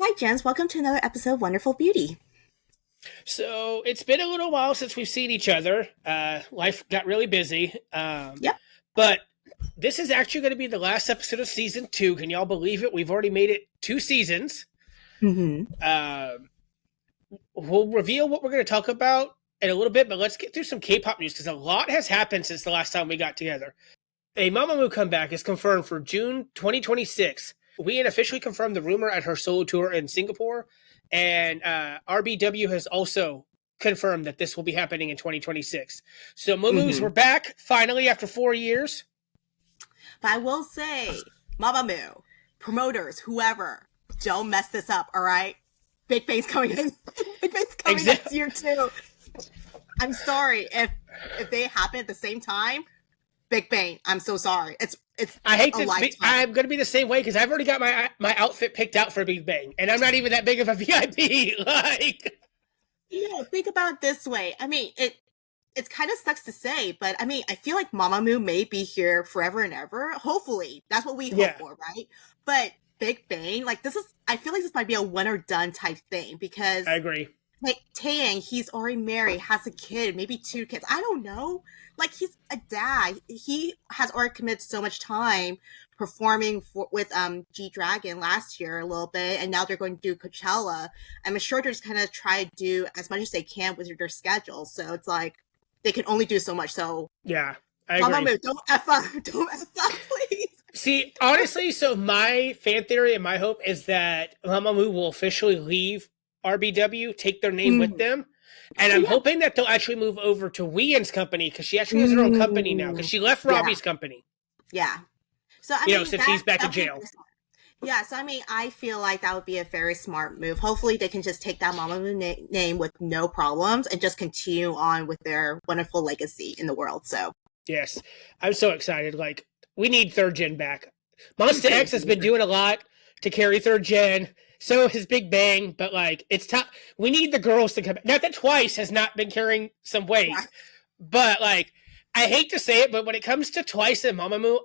Hi, Jens. Welcome to another episode of Wonderful Beauty. So it's been a little while since we've seen each other. Life got really busy. Yep. But this is actually going to be the last episode of season 2. Can y'all believe it? We've already made it 2 seasons. Mm-hmm. We'll reveal what we're going to talk about in a little bit, but let's get through some K-pop news because a lot has happened since the last time we got together. A Mamamoo comeback is confirmed for June 2026. Wheein officially confirmed the rumor at her solo tour in Singapore, and RBW has also confirmed that this will be happening in 2026. So Mamamoos were back finally after 4 years. But I will say, Mamamoo, promoters, whoever, don't mess this up, all right? Big Bang's coming in. Big Bang's coming next year too. I'm sorry if they happen at the same time. Big Bang, I'm so sorry. I hate to be, I'm going to be the same way because I've already got my outfit picked out for Big Bang, and I'm not even that big of a VIP. Think about it this way. I mean, it kind of sucks to say, but I mean, I feel like Mamamoo may be here forever and ever. Hopefully, that's what we hope for, right? But Big Bang, I feel like this might be a one or done type thing because I agree. Like Taeyang, he's already married, has a kid, maybe 2 kids. I don't know. Like, he's a dad. He has already committed so much time performing with G-Dragon last year a little bit, and now they're going to do Coachella. I'm sure they're just kind of try to do as much as they can with their schedule. So it's like they can only do so much. So yeah, I agree. Mamamoo, don't F up, please. See, honestly, so my fan theory and my hope is that Mamamoo will officially leave RBW, take their name with them. And I'm hoping that they'll actually move over to Wheein's company because she actually has her own company now because she left Robbie's company. Yeah. So, I mean, since he's back in jail. Yeah, so I mean, I feel like that would be a very smart move. Hopefully they can just take that Mamamoo name with no problems and just continue on with their wonderful legacy in the world. So yes, I'm so excited. Like, we need 3rd gen back. Monsta X has been doing a lot to carry 3rd gen. So has Big Bang, but like it's tough. We need the girls to come back. Not that Twice has not been carrying some weight, but like I hate to say it, but when it comes to Twice and Mamamoo,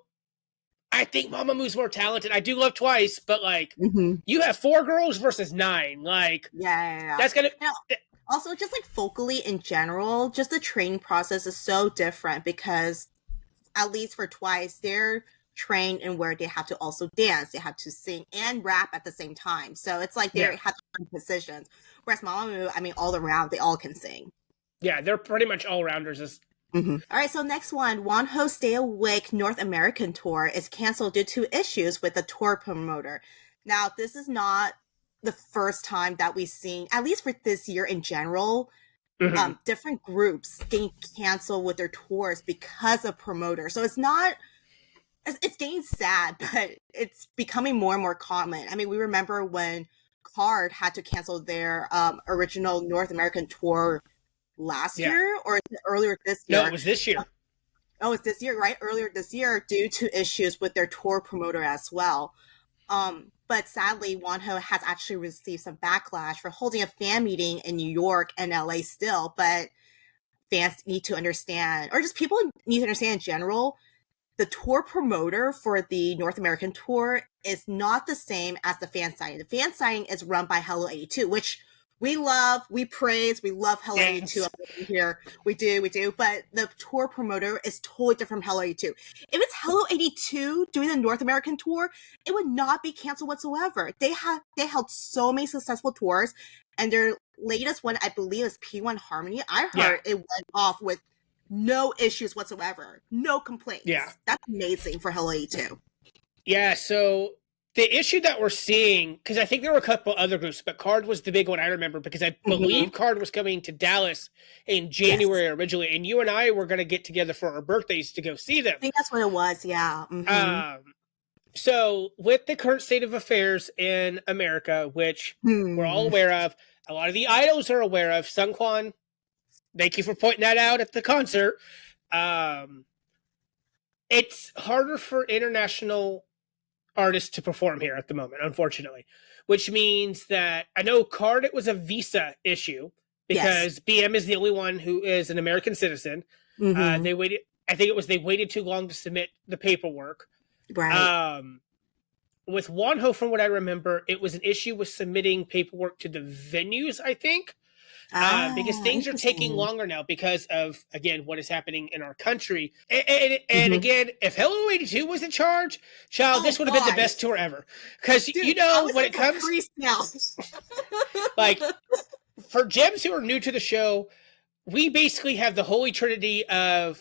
I think Mamamoo's more talented. I do love Twice, but like you have 4 girls versus 9. Like that's gonna. Also, just like vocally in general, just the training process is so different because at least for Twice, they're trained in where they have to also dance, they have to sing and rap at the same time. So it's like they have different positions. Whereas Mamamoo, I mean, all around, they all can sing. Yeah, they're pretty much all rounders. All right, so next one, Wonho Stay Awake North American Tour is canceled due to issues with the tour promoter. Now, this is not the first time that we've seen, at least for this year in general, different groups getting canceled with their tours because of promoters. So it's getting sad, but it's becoming more and more common. I mean, we remember when Card had to cancel their original North American tour last year, or earlier this year. No, it was this year. Oh, it's this year, right? Earlier this year, due to issues with their tour promoter as well. But sadly, Wonho has actually received some backlash for holding a fan meeting in New York and LA still, but fans need to understand, or just people need to understand in general, the tour promoter for the North American tour is not the same as the fan signing. The fan signing is run by Hello 82, which we love, we praise, we love Hello 82 up here. We do. But the tour promoter is totally different from Hello 82. If it's Hello 82 doing the North American tour, it would not be canceled whatsoever. They held so many successful tours, and their latest one, I believe, is P1 Harmony. I heard it went off with no issues whatsoever. No complaints. Yeah. That's amazing for Hello 82. Yeah, so the issue that we're seeing, because I think there were a couple other groups, but Card was the big one I remember because I believe Card was coming to Dallas in January originally, and you and I were going to get together for our birthdays to go see them. I think that's what it was, yeah. So with the current state of affairs in America, which we're all aware of, a lot of the idols are aware of, Sungkwan, thank you for pointing that out at the concert. It's harder for international artists to perform here at the moment, unfortunately. which means that I know card it was a visa issue because BM is the only one who is an American citizen. Mm-hmm. They waited. I think it was they waited too long to submit the paperwork. Right. With Wonho, from what I remember, it was an issue with submitting paperwork to the venues, I think, because Ah, things are taking interesting. longer now because of, again, what is happening in our country. And Mm-hmm. again, if Hello 82 was in charge, child, Oh this would have been the best gosh, tour ever. Because, dude, I was when it like a comes, priest now. like, for gems who are new to the show, we basically have the holy trinity of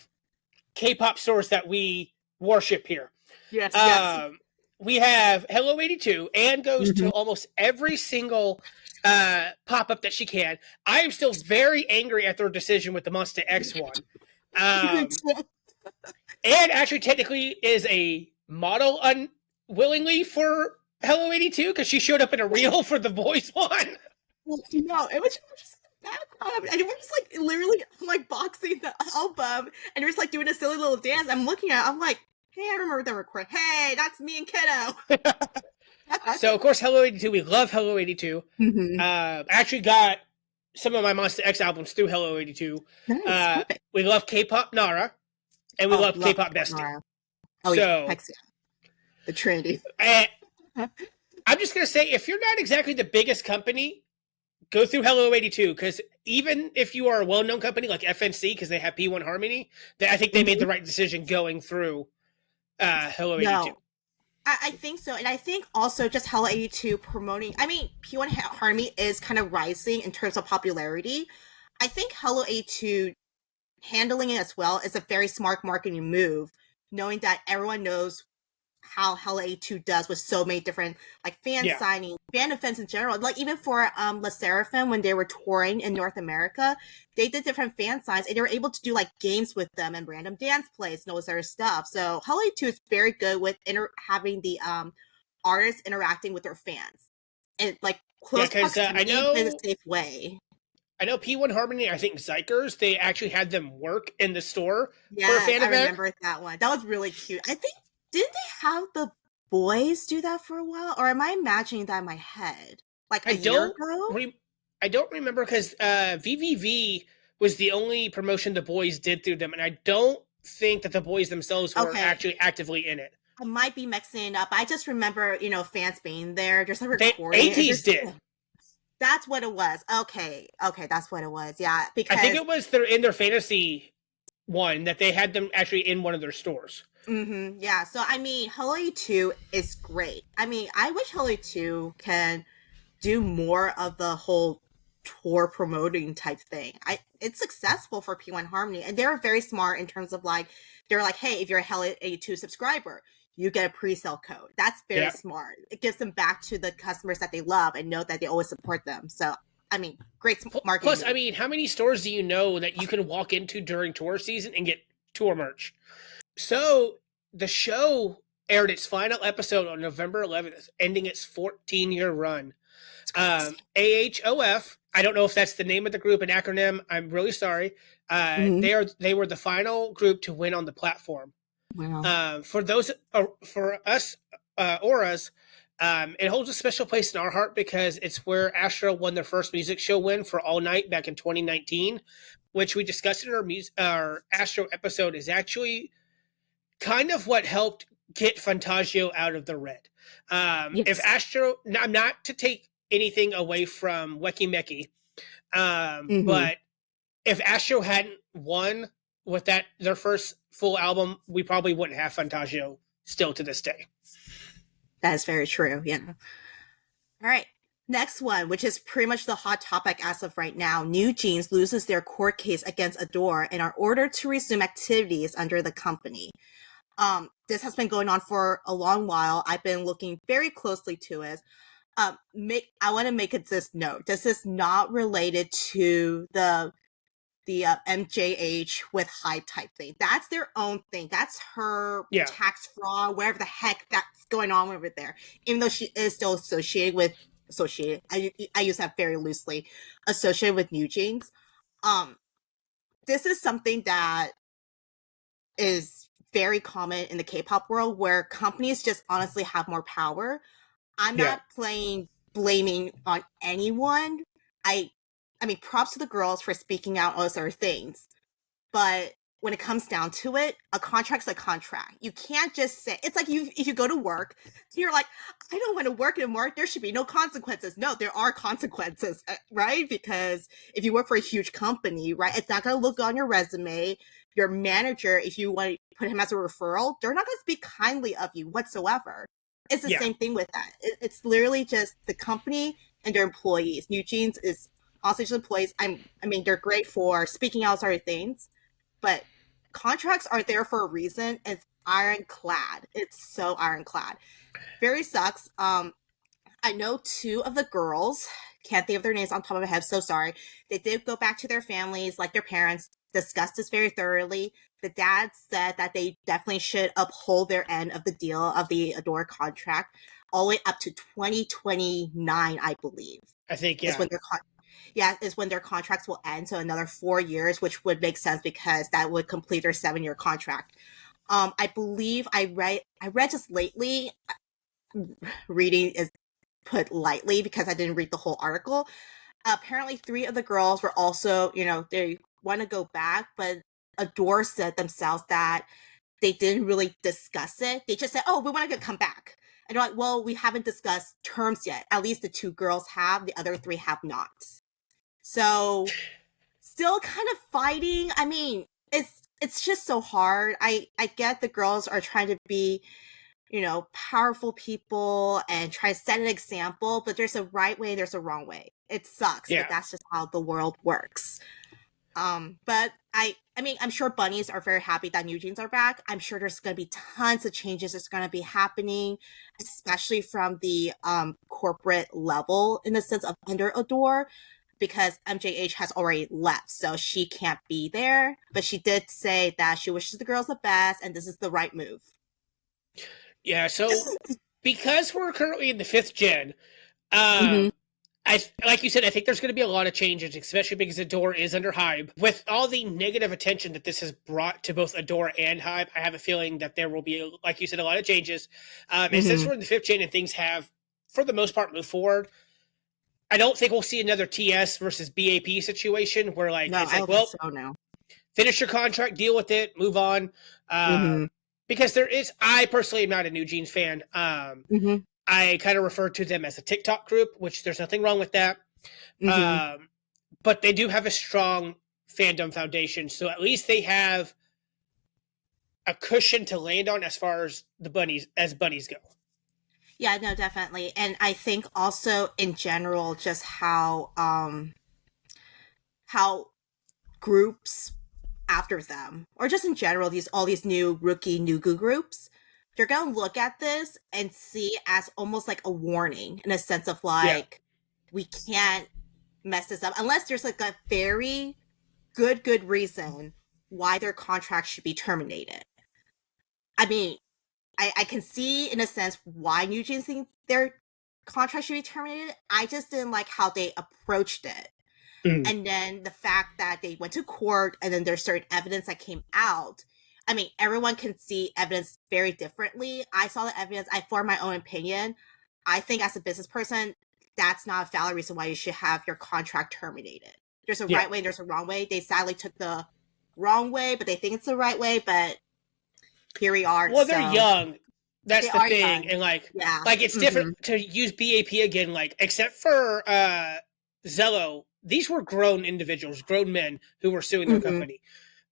K-pop stores that we worship here. Yes, yes. Um, we have Hello 82. Anne goes to Mm-hmm. almost every single pop-up that she can. I am still very angry at their decision with the Monster X one. Me Um, too. Anne actually technically is a model unwillingly for Hello 82 because she showed up in a reel for the boys one. Well, no, it was just background, and it was like literally like boxing the album, and it was like doing a silly little dance. I'm looking at it, I'm like, hey, I remember the record. Hey, that's me and Kiddo. So, of course, Hello 82. We love Hello 82. Mm-hmm. I actually got some of my Monster X albums through Hello 82. Nice, perfect. We love K-pop Nara, and we Oh, love love K-pop Bestie. Nora. Oh yeah, So, heck yeah, the Trinity. I'm just going to say, if you're not exactly the biggest company, go through Hello 82, because even if you are a well-known company like FNC, because they have P1 Harmony, I think they made Mm-hmm. the right decision going through Hello 82. No, I think so, and I think also just Hello 82 promoting. I mean, P1 Harmony is kind of rising in terms of popularity. I think Hello 82 handling it as well is a very smart marketing move, knowing that everyone knows how Hello 82 does with so many different like fan Yeah. signing, fan events in general. Like even for La Seraphim when they were touring in North America, they did different fan signs and they were able to do like games with them and random dance plays and all this other stuff. So Hello 82 is very good with having the artists interacting with their fans and like Yeah, close because proximity but in a safe way. I know P1 Harmony, I think Zykers, they actually had them work in the store for a Yes, fan I event. remember that one. That was really cute. I think didn't they have the boys do that for a while, or am I imagining that in my head? Like I a year don't ago? I don't remember because VVV was the only promotion the boys did through them, and I don't think that the boys themselves were Okay, actually actively in it. I might be mixing it up. I just remember, fans being there, just like They recording it, and ATs just did. that's what it was. Okay, okay, that's what it was. Yeah, I think because it was in their fantasy one that they had them actually in one of their stores. yeah. So I mean, Hello 2 is great. I mean, I wish Hello 2 can do more of the whole tour promoting type thing. It's successful for P1 Harmony, and they're very smart in terms of like they're like, hey, if you're a Hell 82 subscriber, you get a pre-sale code. That's very Yeah. smart. It gives them back to the customers that they love and know that they always support them. So I mean, great marketing Plus, move. I mean, how many stores do you know that you can walk into during tour season and get tour merch? So the show aired its final episode on November 11th, ending its 14-year run. AHOF. I don't know if that's the name of the group, an acronym. I'm really sorry. Mm-hmm. They were the final group to win on the platform. Wow. For us auras, it holds a special place in our heart because it's where Astro won their first music show win for All Night back in 2019, which we discussed in our Astro episode. Is actually kind of what helped get Fantagio out of the red. If Yes. Astro, not to take anything away from Weki Meki, Mm-hmm. but if Astro hadn't won with their first full album, we probably wouldn't have Fantagio still to this day. That is very true. Yeah. All right. Next one, which is pretty much the hot topic as of right now. New Jeans loses their court case against Adore and are ordered to resume activities under the company. This has been going on for a long while. I've been looking very closely to it. I want to make this note. This is not related to the MJH with Hype type thing. That's their own thing. That's her tax fraud, whatever the heck that's going on over there. Even though she is still associated. I use that very loosely. Associated with New Jeans. This is something that is very common in the K-pop world where companies just honestly have more power. I'm not playing blaming on anyone. I I mean, props to the girls for speaking out on those other things. But when it comes down to it, a contract's a contract. You can't just say it's like you if you go to work, you're like, I don't want to work anymore. There should be no consequences. No, there are consequences, right? Because if you work for a huge company, right, it's not going to look good on your resume. Your manager, if you want to put him as a referral, they're not going to speak kindly of you whatsoever. It's the Yeah. same thing with that. It's literally just the company and their employees. New Jeans is also just employees. I mean, they're great for speaking out sorry things, but contracts are there for a reason. It's ironclad. It's so ironclad. Very sucks. I know two of the girls, can't think of their names on top of my head, so sorry. They did go back to their families, like their parents, discussed this very thoroughly. The dad said that they definitely should uphold their end of the deal of the Adore contract all the way up to 2029, I believe. I think, Is yeah. when is when their contracts will end. So another 4 years, which would make sense because that would complete their 7-year contract. I believe I read just lately. Reading is put lightly because I didn't read the whole article. Apparently, 3 of the girls were also, they want to go back, but Adore said themselves that they didn't really discuss it. They just said, "Oh, we want to come back." And they're like, "Well, we haven't discussed terms yet. At least the 2 girls have. The other 3 have not." So, still kind of fighting. I mean, it's just so hard. I get the girls are trying to be, powerful people and try to set an example, but there's a right way, there's a wrong way. It sucks, Yeah. but that's just how the world works. But I mean, I'm sure bunnies are very happy that New Jeans are back. I'm sure there's going to be tons of changes that's going to be happening, especially from the corporate level in the sense of under Adore, because MJH has already left, so she can't be there. But she did say that she wishes the girls the best, and this is the right move. Yeah, so because we're currently in the 5th gen, Mm-hmm. I like you said, I think there's going to be a lot of changes, especially because Adore is under Hybe. With all the negative attention that this has brought to both Adore and Hybe, I have a feeling that there will be, like you said, a lot of changes. And since Mm-hmm. we're in the 5th gen and things have, for the most part, moved forward, I don't think we'll see another TS versus BAP situation where like No, it's I like, don't think well, so. No. finish your contract, deal with it, move on. Mm-hmm. Because I personally am not a New Jeans fan. Mm-hmm. I kind of refer to them as a TikTok group, which there's nothing wrong with that. Mm-hmm. But they do have a strong fandom foundation, so at least they have a cushion to land on as far as bunnies go. Yeah, no, definitely. And I think also in general, just how groups after them, or just in general, all these new rookie Nugu groups, they're gonna look at this and see as almost like a warning in a sense of Yeah. like, we can't mess this up unless there's like a very good reason why their contract should be terminated. I mean, I can see in a sense why New Jeans think their contract should be terminated. I just didn't like how they approached it. Mm. And then the fact that they went to court and then there's certain evidence that came out. I mean, everyone can see evidence very differently. I saw the evidence, I formed my own opinion. I think as a business person, that's not a valid reason why you should have your contract terminated. There's a Yeah. right way, there's a wrong way. They sadly took the wrong way, but they think it's the right way, but here we are. Well, they're young. That's They the are thing. young. And like Yeah. it's different to use BAP again, like except for Zello, these were grown individuals, grown men who were suing their Mm-hmm. company.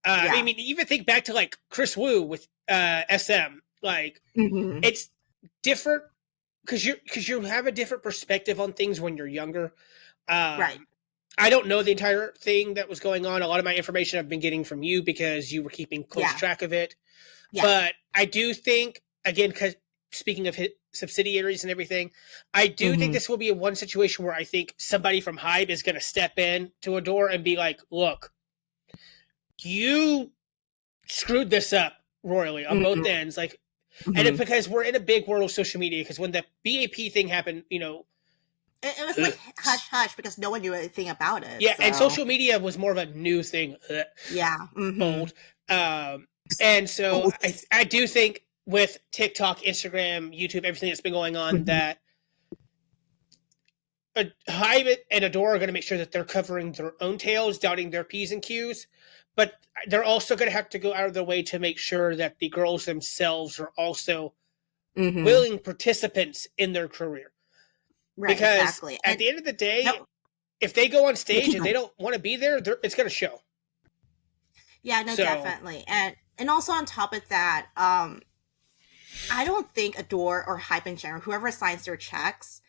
Yeah. I mean, even think back to like Chris Wu with SM. Like Mm-hmm. it's different because you have a different perspective on things when you're younger. Right. I don't know the entire thing that was going on. A lot of my information I've been getting from you because you were keeping close Yeah. track of it. Yeah. But I do think, again, because speaking of subsidiaries and everything, I do think this will be one situation where I think somebody from Hybe is going to step in to Adore and be like, look, you screwed this up royally on both ends. Like, and it's because we're in a big world of social media, because when the BAP thing happened, it was like hush hush because no one knew anything about it. yeah, so. and social media was more of a new thing. Yeah. Bold. And so I do think with TikTok, Instagram, YouTube, everything that's been going on, that Hybe and Adore are going to make sure that they're covering their own tails, dotting their P's and Q's, but they're also going to have to go out of their way to make sure that the girls themselves are also willing participants in their career. Right, Because exactly. at And the end of the day, no, if they go on yeah, stage keep and going. they don't want to be there, it's going to show. Yeah, no, So, definitely. And also on top of that, I don't think Adore or Hype in general, whoever signs their checks,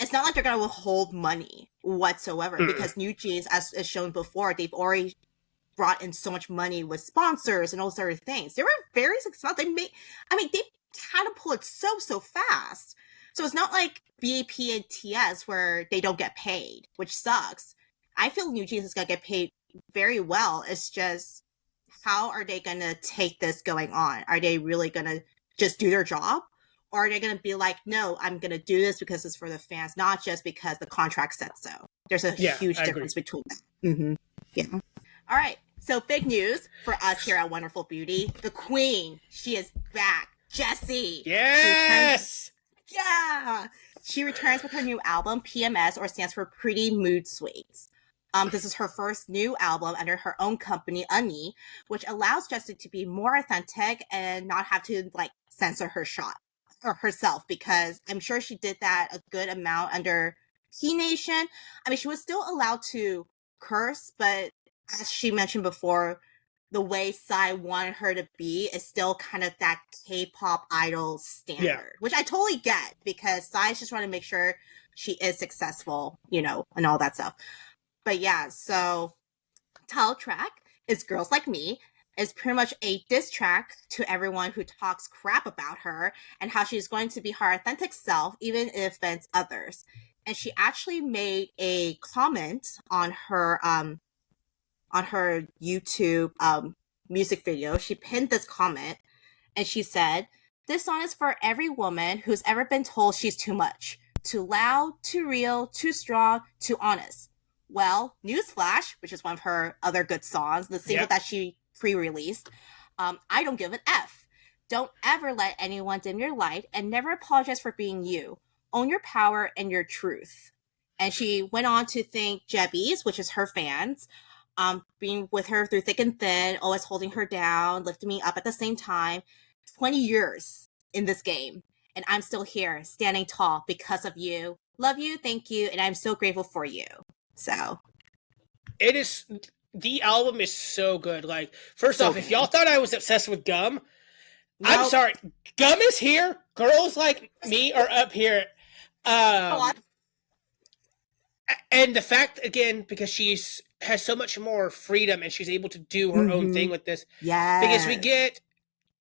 it's not like they're gonna withhold money whatsoever mm-mm. because New Jeans, as shown before, they've already brought in so much money with sponsors and all sort of things. They were very successful. They kind of pull it so fast. So it's not like BAP and TS where they don't get paid, which sucks. I feel New Jeans is gonna get paid very well. It's just how are they gonna take this going on? Are they really gonna just do their job? Or are they gonna be like, no, I'm gonna do this because it's for the fans, not just because the contract said so? There's a Yeah, huge I difference agree. between them. Yeah. All right. So big news for us here at Wonderful Beauty. The queen, she is back. Jessie. She returns. Yes! Yeah. She returns with her new album, PMS, or stands for Pretty Mood Swings. This is her first new album under her own company, Unni, which allows Jessie to be more authentic and not have to like censor her shot or herself, because I'm sure she did that a good amount under P Nation. I mean, she was still allowed to curse, but as she mentioned before, the way Psy wanted her to be is still kind of that K-pop idol standard, Yeah. which I totally get because Psy's just trying to make sure she is successful, and all that stuff. But yeah, so title track is Girls Like Me. Is pretty much a diss track to everyone who talks crap about her and how she's going to be her authentic self, even if it offends others. And she actually made a comment on her YouTube music video. She pinned this comment and she said, "This song is for every woman who's ever been told she's too much, too loud, too real, too strong, too honest." Well, newsflash, which is one of her other good songs, the single Yep. that she pre-released, I don't give an F. Don't ever let anyone dim your light and never apologize for being you. Own your power and your truth. And she went on to thank Jebbies, which is her fans, being with her through thick and thin, always holding her down, lifting me up at the same time. 20 years in this game, and I'm still here, standing tall because of you. Love you, thank you, and I'm so grateful for you. So It is. The album is so good. Like, first so off, if y'all good. thought I was obsessed with Gum, I'm Nope. sorry. Gum is here. Girls like me are up here. Oh, And the fact, again, because has so much more freedom and she's able to do her own thing with this. Because we yes. get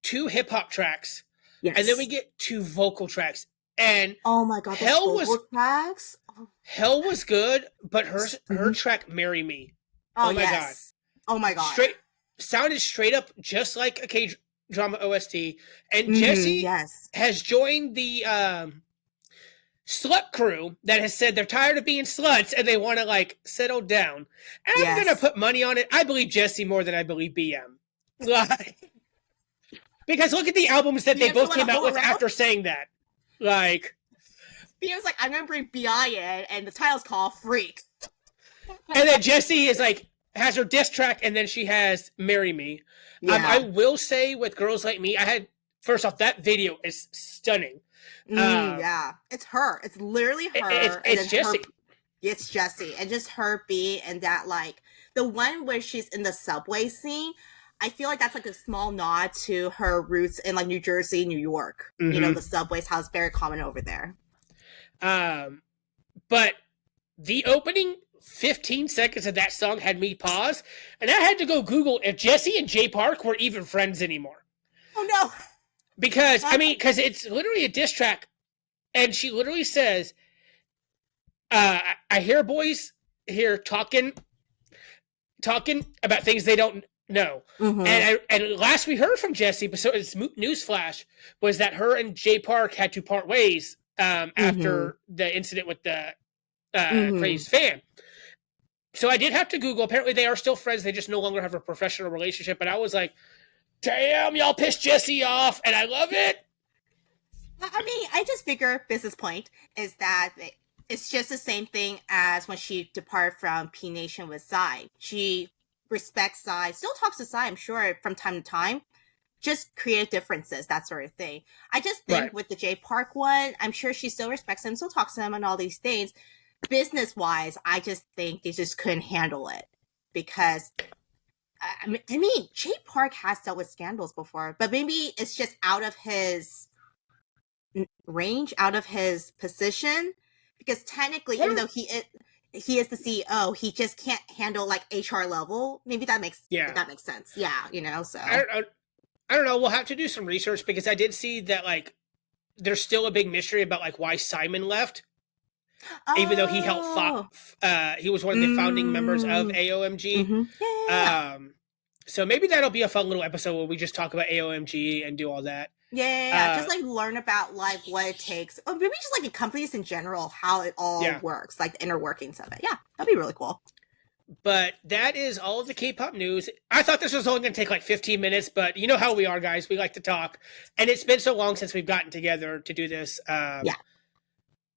2 hip hop tracks, and then we Yes. get 2 vocal tracks. And Oh my god, those Hell vocal tracks. Hell was good, but her track "Marry Me," Oh oh my god, yes. Oh my god. sounded straight up just like a K drama OST. And Jessie Yes. has joined the slut crew that has said they're tired of being sluts and they want to like settle down. And I'm gonna Yes. put money on it. I believe Jessie more than I believe BM. Like, because look at the albums that they BM's both gonna came out go with around. after saying that. Like, BM's like, I'm gonna bring BI in, and the title's called Freak. and then Jessie is like, has her diss track, and then she has "Marry Me." Yeah. I will say with Girls Like Me, first off, that video is stunning. Yeah, it's her. It's literally her. It's Jessie. It's Jessie, and just her being and that like the one where she's in the subway scene. I feel like that's like a small nod to her roots in like New Jersey, New York. Mhm. The subways, how it's very common over there. But the opening 15 seconds of that song had me pause, and I had to go Google if Jessie and Jay Park were even friends anymore. Oh no! Because it's literally a diss track, and she literally says, "I hear boys here talking about things they don't know." Mm-hmm. And last we heard from Jessie, so it's newsflash, was that her and Jay Park had to part ways after the incident with the crazed fan. So I did have to Google. Apparently, they are still friends. They just no longer have a professional relationship. And I was like, "Damn, y'all pissed Jessie off," and I love it. I mean, I just figure business point is that it's just the same thing as when she departed from P Nation with Psy. She respects Psy, still talks to Psy, I'm sure, from time to time. Just creative differences, that sort of thing. I just think Right. with the J Park one, I'm sure she still respects him, still talks to him and all these things. Business wise, I just think they just couldn't handle it because I mean, J Park has dealt with scandals before, but maybe it's just out of his range, out of his position, because technically, even though he is the CEO, he just can't handle like HR level. Maybe that makes sense. Yeah, you know. So I don't know. We'll have to do some research because I did see that like there's still a big mystery about like why Simon left, even though he helped. He was one of the founding members of AOMG. Mm-hmm. Yeah. So maybe that'll be a fun little episode where we just talk about AOMG and do all that. Yeah. Just like learn about like what it takes, or maybe just like in companies in general, how it all works, like the inner workings of it. Yeah, that'd be really cool. But that is all of the K-pop news. I thought this was only going to take like 15 minutes, but you know how we are, guys. We like to talk. And it's been so long since we've gotten together to do this. Yeah.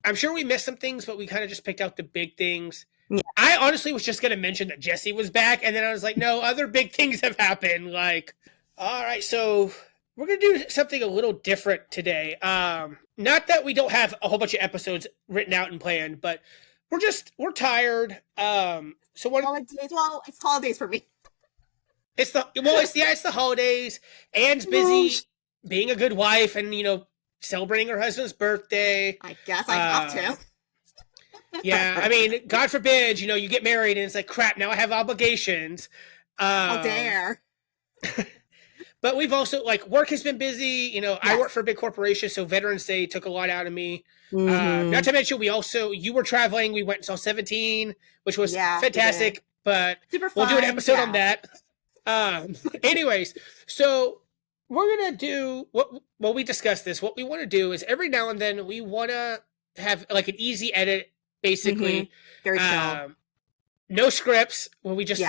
I'm sure we missed some things, but we kind of just picked out the big things. Yeah. I honestly was just going to mention that JESSI was back, and then I was like, no, other big things have happened. Like, all right, so we're going to do something a little different today. Not that we don't have a whole bunch of episodes written out and planned, but we're tired. So what? Holidays. Well, it's holidays for me. It's the holidays. Anne's busy being a good wife and celebrating her husband's birthday. I guess I have to. Yeah, I mean, God forbid, you get married and it's like, crap, now I have obligations. How dare. But we've also, like, work has been busy. I work for a big corporation, so Veterans Day took a lot out of me. Mm-hmm. Not to mention, you were traveling. We went and saw 17, which was fantastic. But super we'll fun. do an episode on that. Anyways, so we're going to do, we discussed this. What we want to do is every now and then we want to have, like, an easy edit, basically. Very chill. No scripts, where we just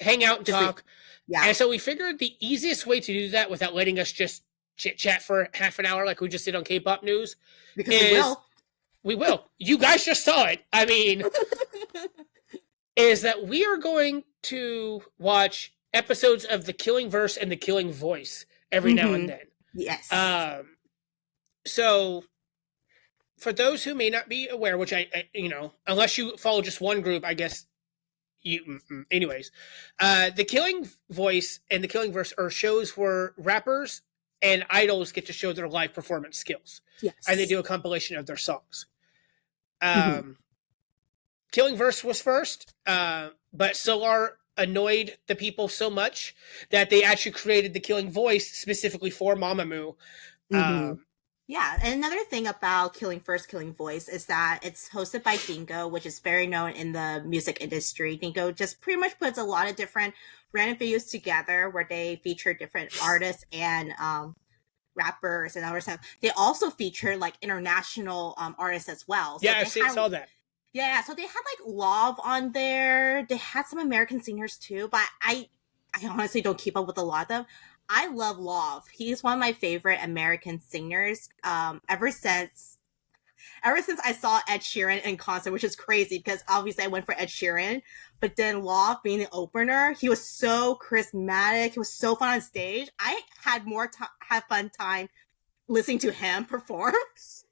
hang out and talk. Yeah. And so we figured the easiest way to do that without letting us just chit-chat for half an hour like we just did on K-pop news because we will. You guys just saw it. I mean, is that we are going to watch episodes of The Killing Verse and The Killing Voice every now and then. Yes. So for those who may not be aware, which I unless you follow just one group, I guess anyways, The Killing Voice and The Killing Verse are shows where rappers and idols get to show their live performance skills. Yes. And they do a compilation of their songs. Killing Verse was first, but Solar annoyed the people so much that they actually created The Killing Voice specifically for Mamamoo. Yeah, and another thing about Killing First, Killing Voice is that it's hosted by Dingo, which is very known in the music industry. Dingo just pretty much puts a lot of different random videos together where they feature different artists and rappers and other stuff. They also feature like international artists as well. So I saw that. Yeah, so they had like Love on there. They had some American singers too, but I honestly don't keep up with a lot of them. I love Love. He's one of my favorite American singers. Ever since I saw Ed Sheeran in concert, which is crazy because obviously I went for Ed Sheeran, but then Love being the opener, he was so charismatic. He was so fun on stage. I had have fun time listening to him perform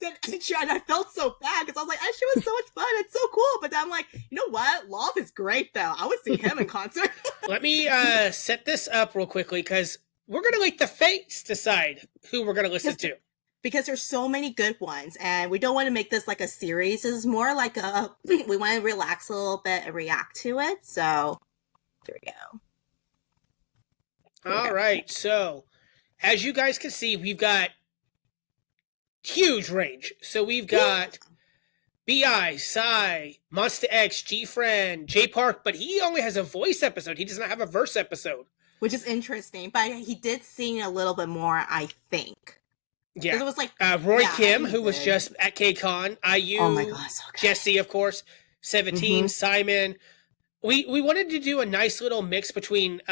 than Ed Sheeran. I felt so bad because I was like, Ed Sheeran was so much fun. It's so cool. But then I'm like, you know what? Love is great though. I would see him in concert. Let me set this up real quickly because we're going to let the fates decide who we're going to listen to. Because there's so many good ones, and we don't want to make this like a series. It's more like we want to relax a little bit and react to it. So, there we go. All right. So, as you guys can see, we've got huge range. So, we've got B.I, Psy, Monsta X, G-Friend, J Park, but he only has a voice episode. He does not have a verse episode. Which is interesting, but he did sing a little bit more, I think. Yeah. It was like Roy Kim, who was just at KCON, IU, oh my God, so JESSI, of course, 17, Simon. We wanted to do a nice little mix between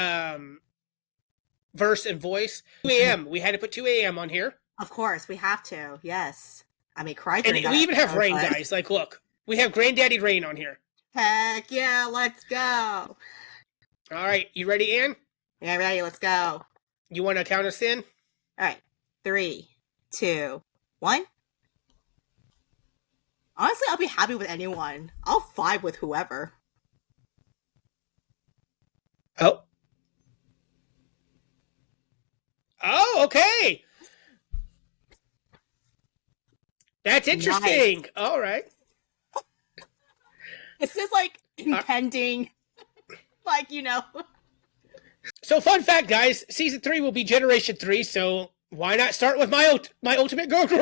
verse and voice. 2 a.m. We had to put 2 a.m. on here. Of course, we have to. Yes. I mean, cry. And we even have rain, guys. Like, look. We have Granddaddy Rain on here. Heck yeah, let's go. All right, you ready, Ann? Yeah, ready, let's go. You want to count us in? All right, 3, 2, 1. Honestly, I'll be happy with anyone. I'll vibe with whoever. Oh. Oh, okay. That's interesting. Nice. All right. It's just like impending, like, you know. So, fun fact, guys, season 3 will be Generation 3, so why not start with my ultimate girl group?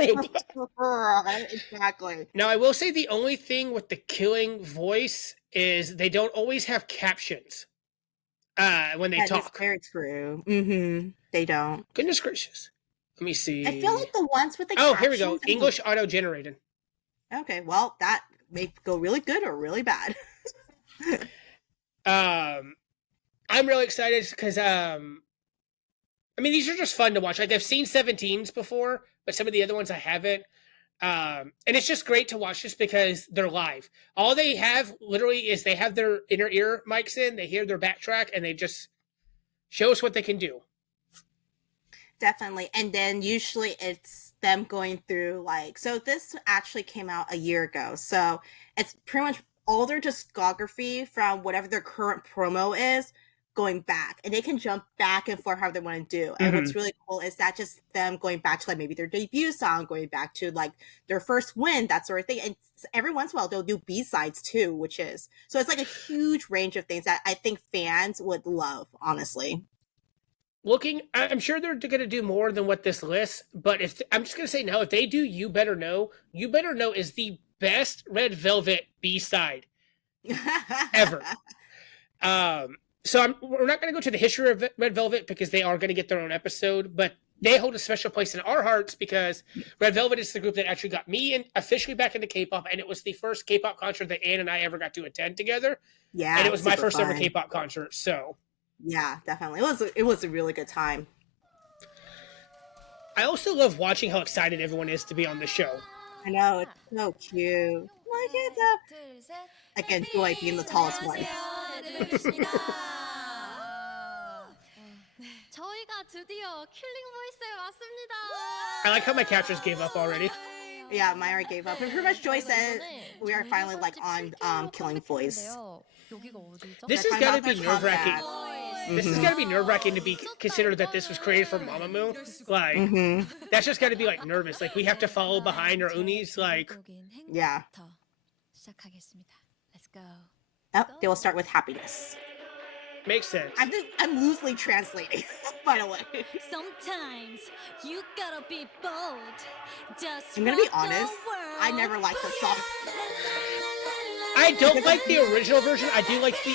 Exactly. Now, I will say the only thing with the killing voice is they don't always have captions when they talk. That's very true. They don't. Goodness gracious. Let me see. I feel like the ones with the captions... Oh, here we go. English auto-generated. Okay, well, that may go really good or really bad. I'm really excited because, I mean, these are just fun to watch. Like, I've seen 17s before, but some of the other ones I haven't. And it's just great to watch just because they're live. All they have literally is they have their inner ear mics in, they hear their backtrack, and they just show us what they can do. Definitely. And then usually it's them going through like, so this actually came out a year ago. So it's pretty much all their discography from whatever their current promo is going back, and they can jump back and forth how they want to do. And what's really cool is that just them going back to like maybe their debut song, going back to like their first win, that sort of thing. And every once in a while they'll do B-sides too, which is, so it's like a huge range of things that I think fans would love, honestly. I'm sure they're going to do more than what this lists, but I'm just going to say now, if they do You Better Know is the best Red Velvet B-side ever. So we're not going to go to the history of Red Velvet because they are going to get their own episode, but they hold a special place in our hearts because Red Velvet is the group that actually got me officially back into K-pop, and it was the first K-pop concert that Ann and I ever got to attend together. Yeah, and it was my first ever K-pop concert. So yeah, definitely, it was a really good time. I also love watching how excited everyone is to be on the show. I know, it's so cute. Look at that. I can enjoy being the tallest one. I like how my captures gave up already. Yeah, mine already gave up. And pretty much Joy said we are finally like on Killing Voice. This is gotta be nerve-wracking. This is gotta be nerve-wracking to be considered that this was created for Mamamoo. Like, that's just gotta be like nervous. Like, we have to follow behind our unis. Like, yeah. Oh, they will start with Happiness. Makes sense. I'm loosely translating, by the way. Sometimes you gotta be bold. I'm gonna be honest, I never liked the song. I don't like the original version. I do like the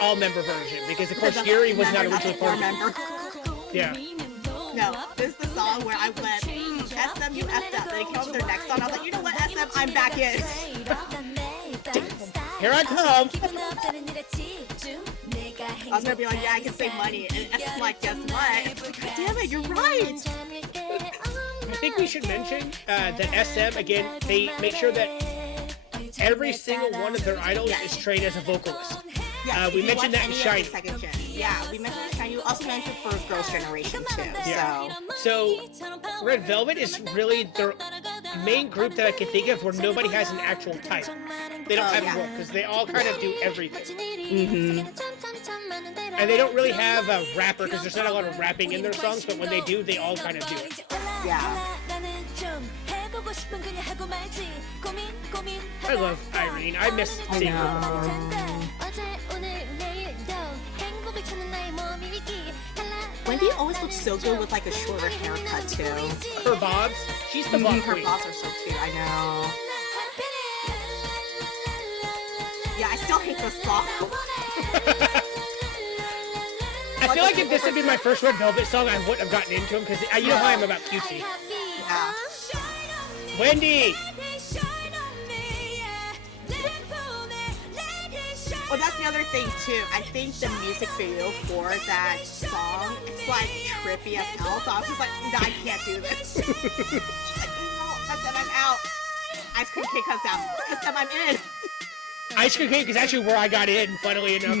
all-member version because, of course, Yuri was not originally part of it. Yeah. No, this is the song where I went, SM, you effed up. They came up with their next song. I was like, you know what, SM, I'm back in. Here I come. I was gonna be like, yeah, I can save money. And SM's like, guess what? Damn it, you're right. I think we should mention that SM, again, they make sure that every single one of their idols is trained as a vocalist. Yeah, we mentioned that in Shiny. Second gen. Yeah, we mentioned Shiny. We also mentioned for Girls' Generation too. Yeah. So Red Velvet is really their main group that I can think of where nobody has an actual type. They don't have a role because they all kind of do everything. And they don't really have a rapper because there's not a lot of rapping in their songs, but when they do, they all kind of do it. Yeah. I love Irene. I miss seeing her. Wendy always looks so good with like a shorter haircut too. Her bobs, she's the bob Her queen. bobs are so cute. I know. Yeah, I still hate this song. I feel like if this had been my first Red Velvet song, I wouldn't have gotten into him because you know how I am about cutesy. Yeah. Wendy! Well, that's the other thing too. I think the music video for that song, it's like trippy as hell. So I was just like, no, I can't do this. She's like, no, I said I'm out. Ice Cream Cake comes out. SM, I'm in. Ice Cream Cake is actually where I got in, funnily enough.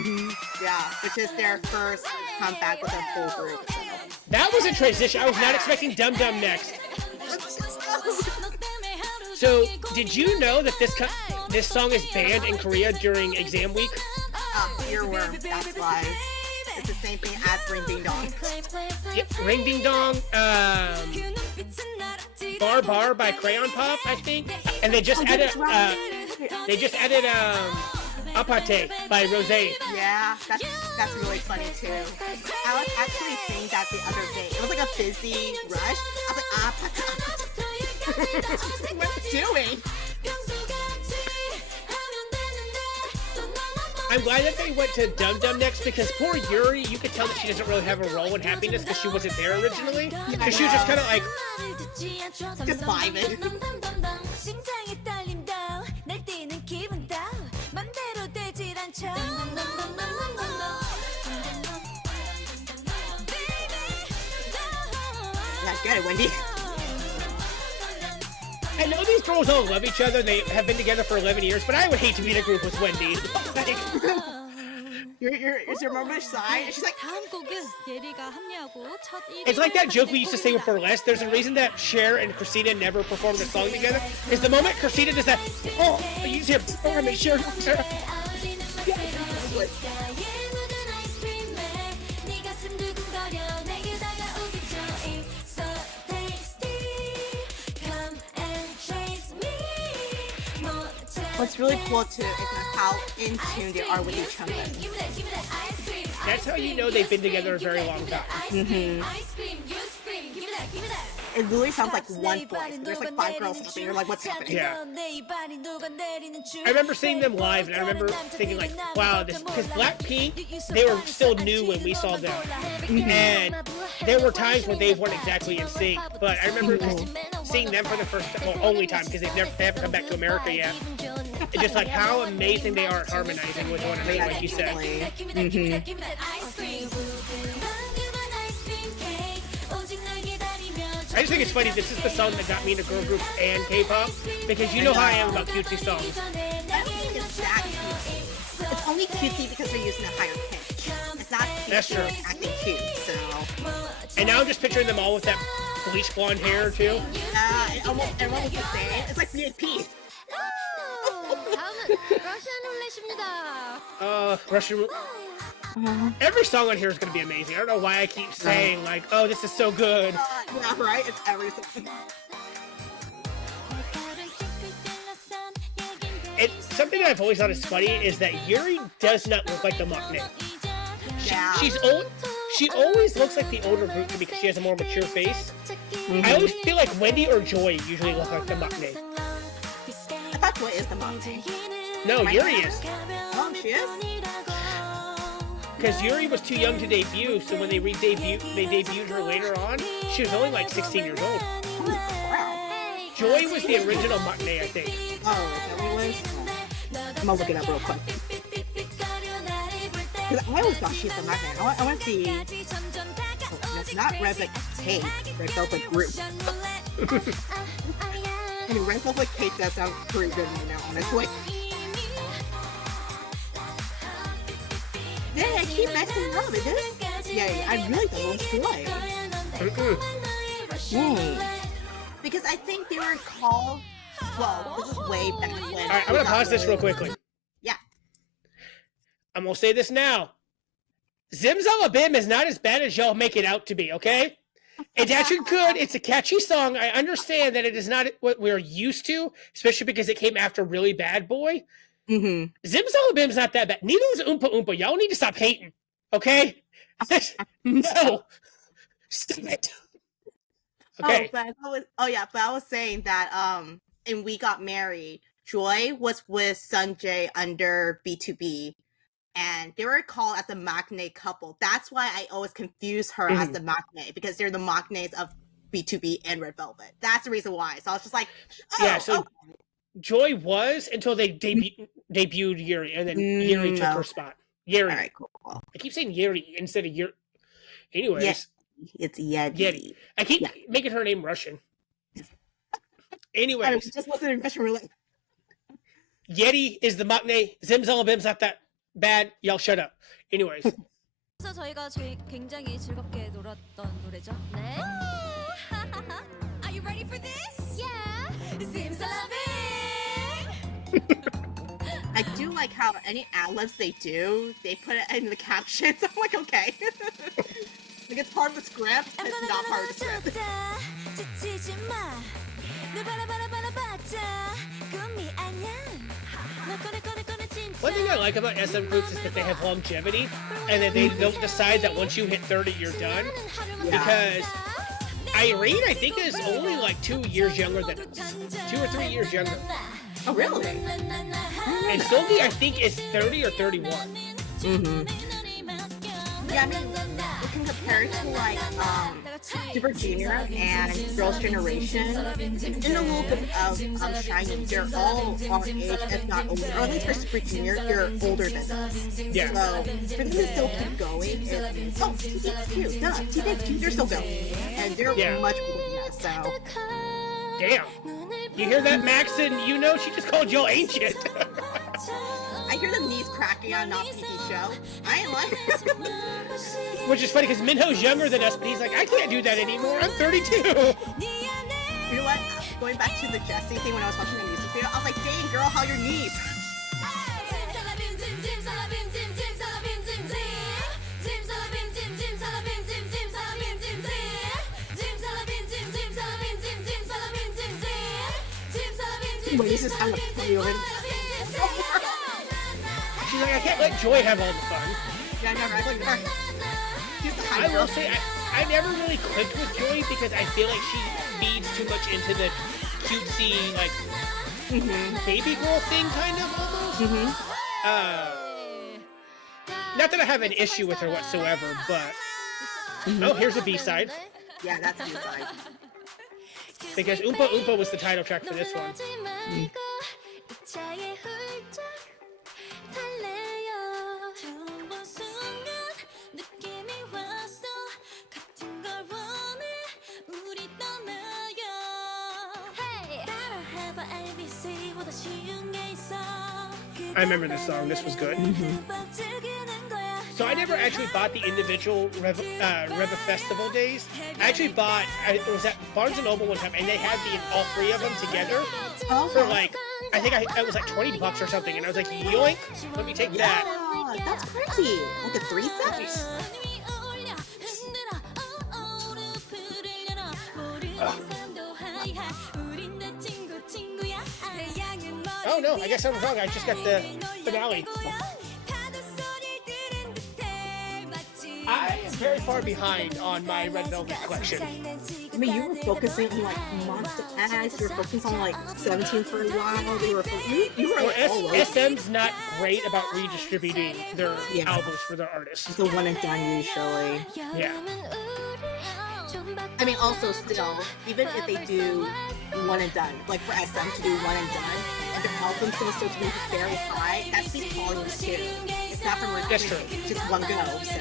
Yeah, which is their first comeback with a full group. So. That was a transition. I was not expecting Dum Dum next. So, did you know that this song is banned in Korea during exam week? Earworm, that's why. It's the same thing as Ring Ding Dong. Yep, Ring Ding Dong, Bar Bar by Crayon Pop, I think. And they just added Apate by Rose. Yeah, that's really funny too. I was actually saying that the other day. It was like a busy rush. I was like, what's it doing? I'm glad that they went to Dum Dum next because poor Yuri, you could tell that she doesn't really have a role in Happiness because she wasn't there originally. Because she was just kind of like... just vibing. Yeah, get it, Wendy. I know these girls all love each other. They have been together for 11 years, but I would hate to be in a group with Wendy. Is your mom shy? She's like, it's like that joke we used to say with Burlesque. There's a reason that Cher and Christina never performed a song together. Is the moment Christina does that, oh, you see her perform and Cher. what's really cool too is how in tune they are with each other. That's how you know they've been together a very long time. It literally sounds like one voice. There's like 5 girls up and you're like, what's happening? Yeah. I remember seeing them live and I remember thinking like, wow, this, because Blackpink, they were still new when we saw them. And there were times where they weren't exactly in sync, but I remember seeing them for the first, well, only time because they haven't come back to America yet. And just like how amazing they are at harmonizing with one another, like you said. I just think it's funny, this is the song that got me into girl groups and K-pop, because you know how I am about cutesy songs. I don't think it's that cutesy. It's only cutesy because they're using a higher pitch. It's not cutesy. That's true. Acting cute, so. And now I'm just picturing them all with that bleach blonde hair too. Everyone was the same. It's like B2uty. Russian. Every song on here is going to be amazing. I don't know why I keep saying like, oh, this is so good. Yeah, right? It's everything. It's something that I've always thought is funny is that Yuri does not look like the maknae. Yeah. She's old. She always looks like the older group because she has a more mature face. I always feel like Wendy or Joy usually look like the maknae. I thought Joy is the maknae. No, Yuri is. Oh, she is? Because Yuri was too young to debut, so when they debuted her later on, she was only like 16 years old. Holy crap. Joy was the original maknae, I think. Oh, is that what it was? I'm gonna look it up real quick. Because I always thought she's the maknae. I want to see. Oh, it's not Red Velvet Cake, Red Velvet Group. I mean, Red Velvet Cake does sound pretty good right now, honestly. Yeah, I keep messing up with this. Yeah, I really don't know why. Because I think they were called. Well, this is way back when. Alright, I'm gonna pause this real quickly. Yeah. I'm gonna say this now. Zimzalabim is not as bad as y'all make it out to be, okay? It's actually good. It's a catchy song. I understand that it is not what we're used to, especially because it came after Really Bad Boy. Zimzalabim's not that bad. Neither is Oompa Oompa. Y'all need to stop hating, okay? No. Stop it. Okay. But I was saying that in We Got Married, Joy was with Sunjae under B2B, and they were called as the maknae couple. That's why I always confuse her as the maknae, because they're the maknaes of B2B and Red Velvet. That's the reason why. So I was just like, oh, yeah. So okay. Joy was until they debuted Yuri, and then Yuri took her spot. Yuri. All right, cool. I keep saying Yuri instead of Yuri. Anyways. Yeah. It's Yeti. I keep making her name Russian. Anyways, just listening to Fashion Roulette. Yeti is the maknae. Zimzalabim's not that bad. Y'all shut up. Anyways. 그래서 저희가 굉장히 즐겁게 놀았던 노래죠. 네. Are you ready for this? Yeah. I do like how any ad-libs they do, they put it in the captions. I'm like, okay. Like it's part of the script, but it's not part of the script. One thing I like about SM groups is that they have longevity, and that they don't decide that once you hit 30, you're done. Because Irene, I think, is only like 2 years younger than us. 2 or 3 years younger. Oh, really? And Sylvie, I think, is 30 or 31. Mm-hmm. Yeah, I mean, we can compare it to like Super Junior and Girls' Generation. In a little bit of Shiny, they're all our age, if not older. Or at least for Super Junior, they're older than us. Yeah. So for them to still keep going is, oh, T-Big's cute, duh, T-Big's cute, they're still going. And they're much older than us, so. Damn. You hear that, Max? And you know she just called Joe ancient. I hear the knees cracking on Not PT show. I ain't lying. Which is funny because Minho's younger than us, but he's like, I can't do that anymore. I'm 32. You know what? Going back to the Jessie thing when I was watching the music video, I was like, dang, girl, how are your knees? My niece is having a party over. She's like, I can't let Joy have all the fun. Yeah, I know, right? Like, I will say, I never really clicked with Joy because I feel like she feeds too much into the cutesy, like, baby girl thing, kind of, almost. Not that I have an issue with her whatsoever, but... Oh, here's a B-side. Yeah, that's a B-side. Because Oompa Oompa was the title track for this one. I remember this song. This was good. So I never actually bought the individual Reva Festival days. I actually bought, it was at Barnes & Noble one time, and they had all 3 of them together for like, I think it was like $20 or something, and I was like, yoink, let me take that. Yeah, that's crazy. Like a 3 set? Oh no, I guess I was wrong. I just got the finale. I am very far behind on my Red Velvet collection. I mean, you were focusing on like Monster X, you were focusing on like 17 for a while, you were like all over. SM's not great about redistributing their albums for their artists. It's the one and done usually. Yeah. I mean, also still, even if they do one and done, like for SM to do one and done, and their album still to be very high, that speaks volumes too. It's not from like that's true. Just one go, so.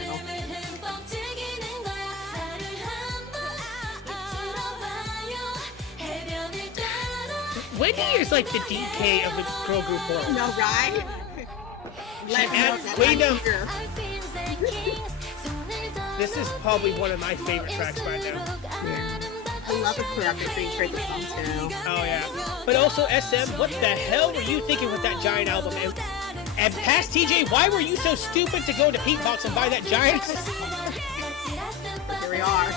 Wendy is like the DK of the girl group world. No, right? This is probably one of my favorite tracks right now. Yeah. I love the choreography for the song too. Oh yeah. But also SM, what the hell were you thinking with that giant album? And past TJ, why were you so stupid to go to Pete Box and buy that giant? But here we are.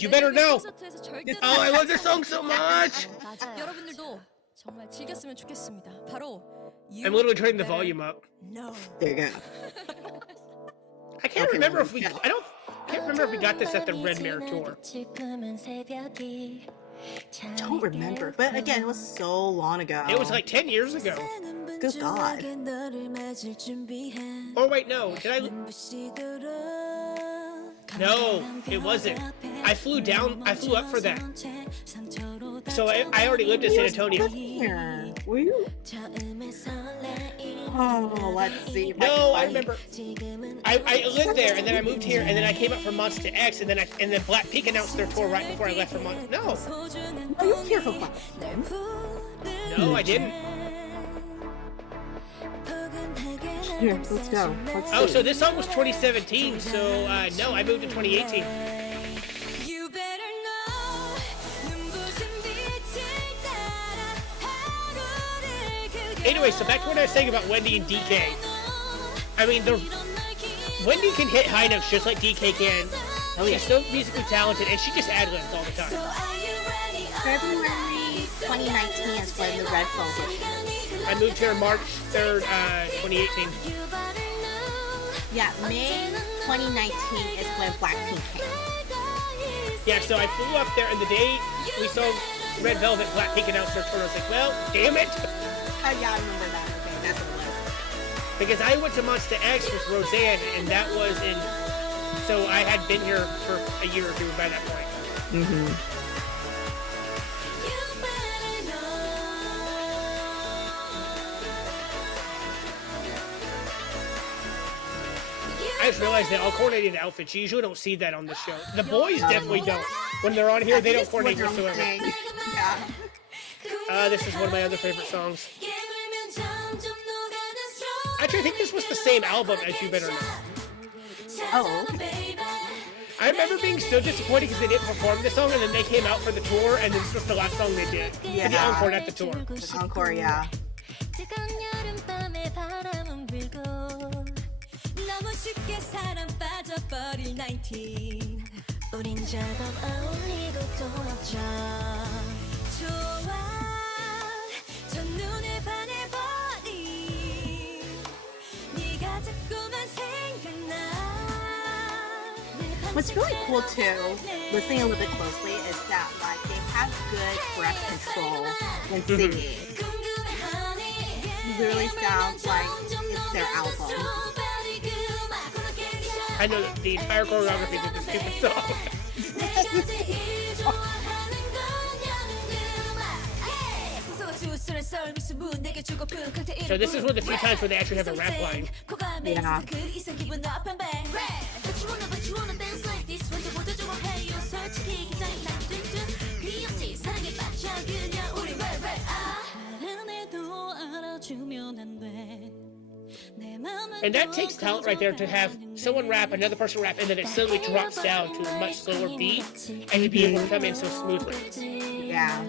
You better know. Oh, I love this song so much. 여러분들도 정말 즐겼으면 좋겠습니다. 바로 I'm literally turning the volume up. There you go. I can't remember if we got this at the Red Mare tour. Don't remember, but again, it was so long ago. It was like 10 years ago. Good God. Oh wait, no. Did I? No, it wasn't. I flew up for that. So I already lived in San Antonio. Here. Were you? Oh, let's see. No, I remember. I lived there, and then I moved here, and then I came up for Monster X, and then Blackpink announced their tour right before I left for Monster. No. Are you here for fun? No, I didn't. Here, let's go. Let's Oh, see. so this song was 2017. So no, I moved in 2018. You better know 눈부신 빛을 따라 하루를 그려 Anyway, so back to what I was saying about Wendy and DK. I mean, Wendy can hit high notes just like DK can. Oh, yeah. She's so musically talented, and she just ad-libs all the time. February 2019 is when the Red Velvet show. I moved here March 3rd, 2018. Yeah, May 2019 is when Blackpink came. Yeah, so I flew up there, and the day we saw Red Velvet, Blackpink announced their tour, I was like, well, damn it! Oh yeah, I remember that. Okay, that's what it was. Because I went to Monster X with Roseanne, and that was in... So I had been here for a year or two by that point. Mm-hmm. I just realized that all coordinated outfits, you usually don't see that on the show. The boys definitely don't. When they're on here, they don't coordinate whatsoever. Yeah. This is one of my other favorite songs. Actually, I think this was the same album as You Better Know. Oh, okay. I remember being so disappointed because they didn't perform this song, and then they came out for the tour, and this was the last song they did. For the Yeah. encore, not the tour. The encore, yeah. 뜨거운 여름밤에 바람은 불고 너무 쉽게 사랑 빠져버릴 19 우린 제법 어울리고 또 멋져 좋아 첫눈에 반해버린 네가 자꾸만 생각나 What's really cool too, listening a little bit closely, is that like they have good breath control when singing. It really sounds like it's their album. I know that the entire choreography to this stupid song. So this is one of the few times where they actually have a rap line. Yeah. And that takes talent right there to have someone rap, another person rap, and then it suddenly drops down to a much slower beat, and to be able to come in so smoothly. Yeah.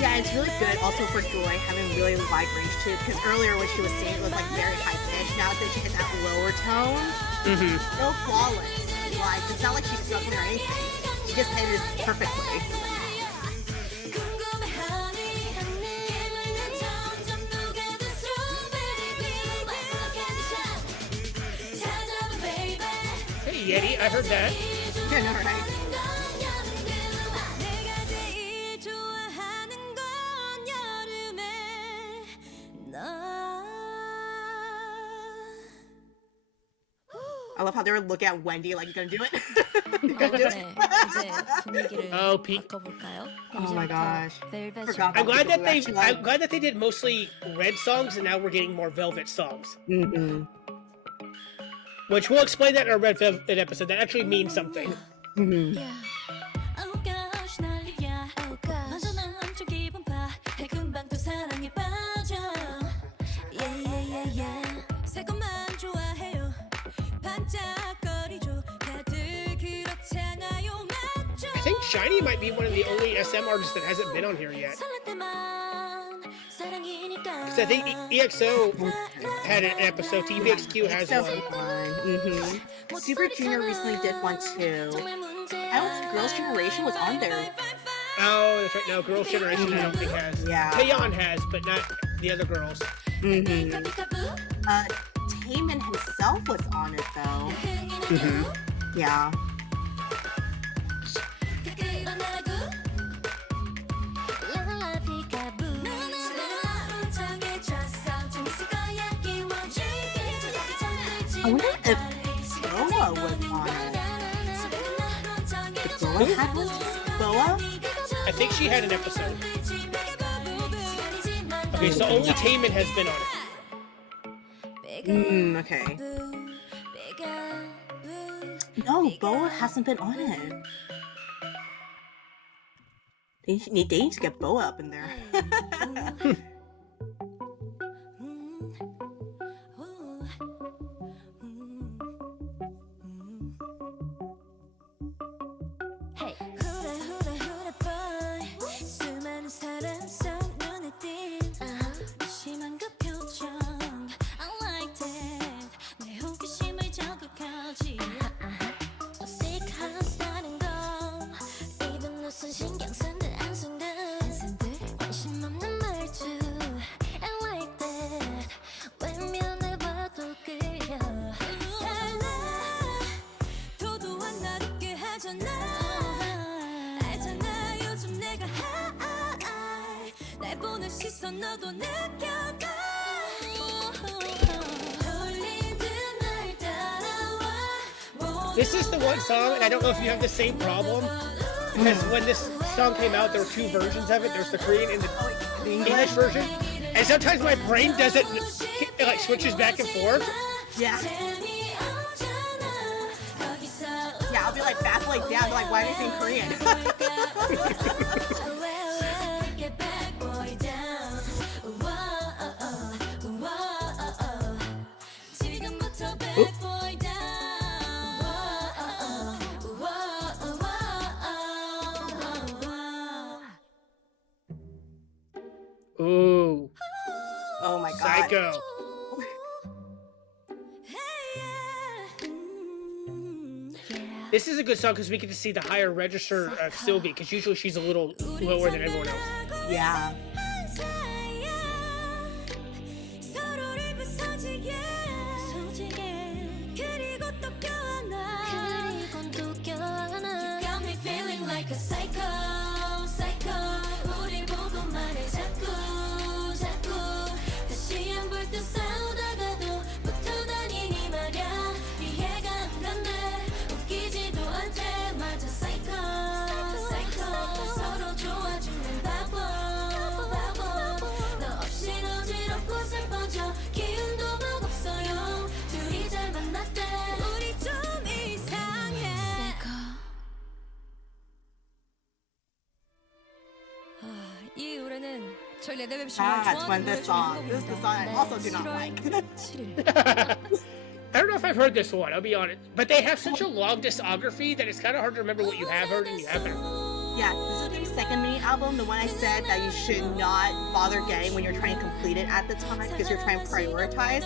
Yeah, it's really good also for Joy having really wide range too, because earlier when she was singing it was like very high pitched. Now that she hit that lower tone, so flawless. Like it's not like she's struggling or anything. She just hit it perfectly. Hey Yeti, I heard that. Yeah, no, right. I love how they were looking at Wendy like, you gonna do it? You gonna do it? Oh, Pete. Oh my gosh. Forgot I'm glad about that People they. Who I'm glad that they did mostly Red songs, and now we're getting more Velvet songs. Mm-hmm. Which we'll explain that in our Red Velvet episode. That actually means something. Mm-hmm. I think Shiny might be one of the only SM artists that hasn't been on here yet. Because I think EXO had an episode. TVXQ has So one. fun. Mm-hmm. Super Junior recently did one too. I don't think Girls' Generation was on there. Oh, that's right. No, Girls' Generation I don't think has. Yeah. Taeyeon has, but not the other girls. Mm-hmm. Taemin himself was on it though. Mm-hmm. Yeah. I wonder if Noah was on it. Who had this? Boa? I think she had an episode. Okay, so only Taemin has been on it. Okay. No, Boa hasn't been on it. They need to get Boa up in there. This is the one song, and I don't know if you have the same problem, because when this song came out, there were two versions of it. There's the Korean and the English version, and sometimes my brain doesn't, it like switches back and forth. Yeah. Yeah, I'll be like baffling down, like, why are they saying Korean? Ooh. Oh my god. Psycho. This is a good song because we get to see the higher register of Sylvie, because usually she's a little lower than everyone else. Yeah. That's when this song. This is the song I also do not like. I don't know if I've heard this one, I'll be honest. But they have such a long discography that it's kind of hard to remember what you have heard and you haven't. Yeah, this is their second mini album, the one I said that you should not bother getting when you're trying to complete it at the time because you're trying to prioritize.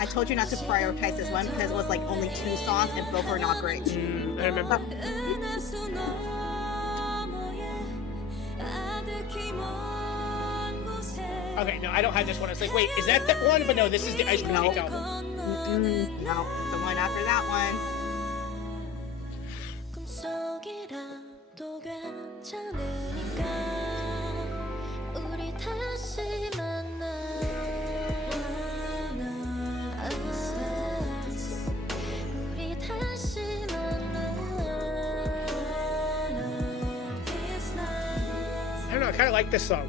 I told you not to prioritize this one because it was like only 2 songs and both were not great. I remember. Okay, no, I don't have this one. I was like, wait, is that one? But no, this is the Ice Cream Cake album. No, the one after that one. I don't know, I kind of like this song.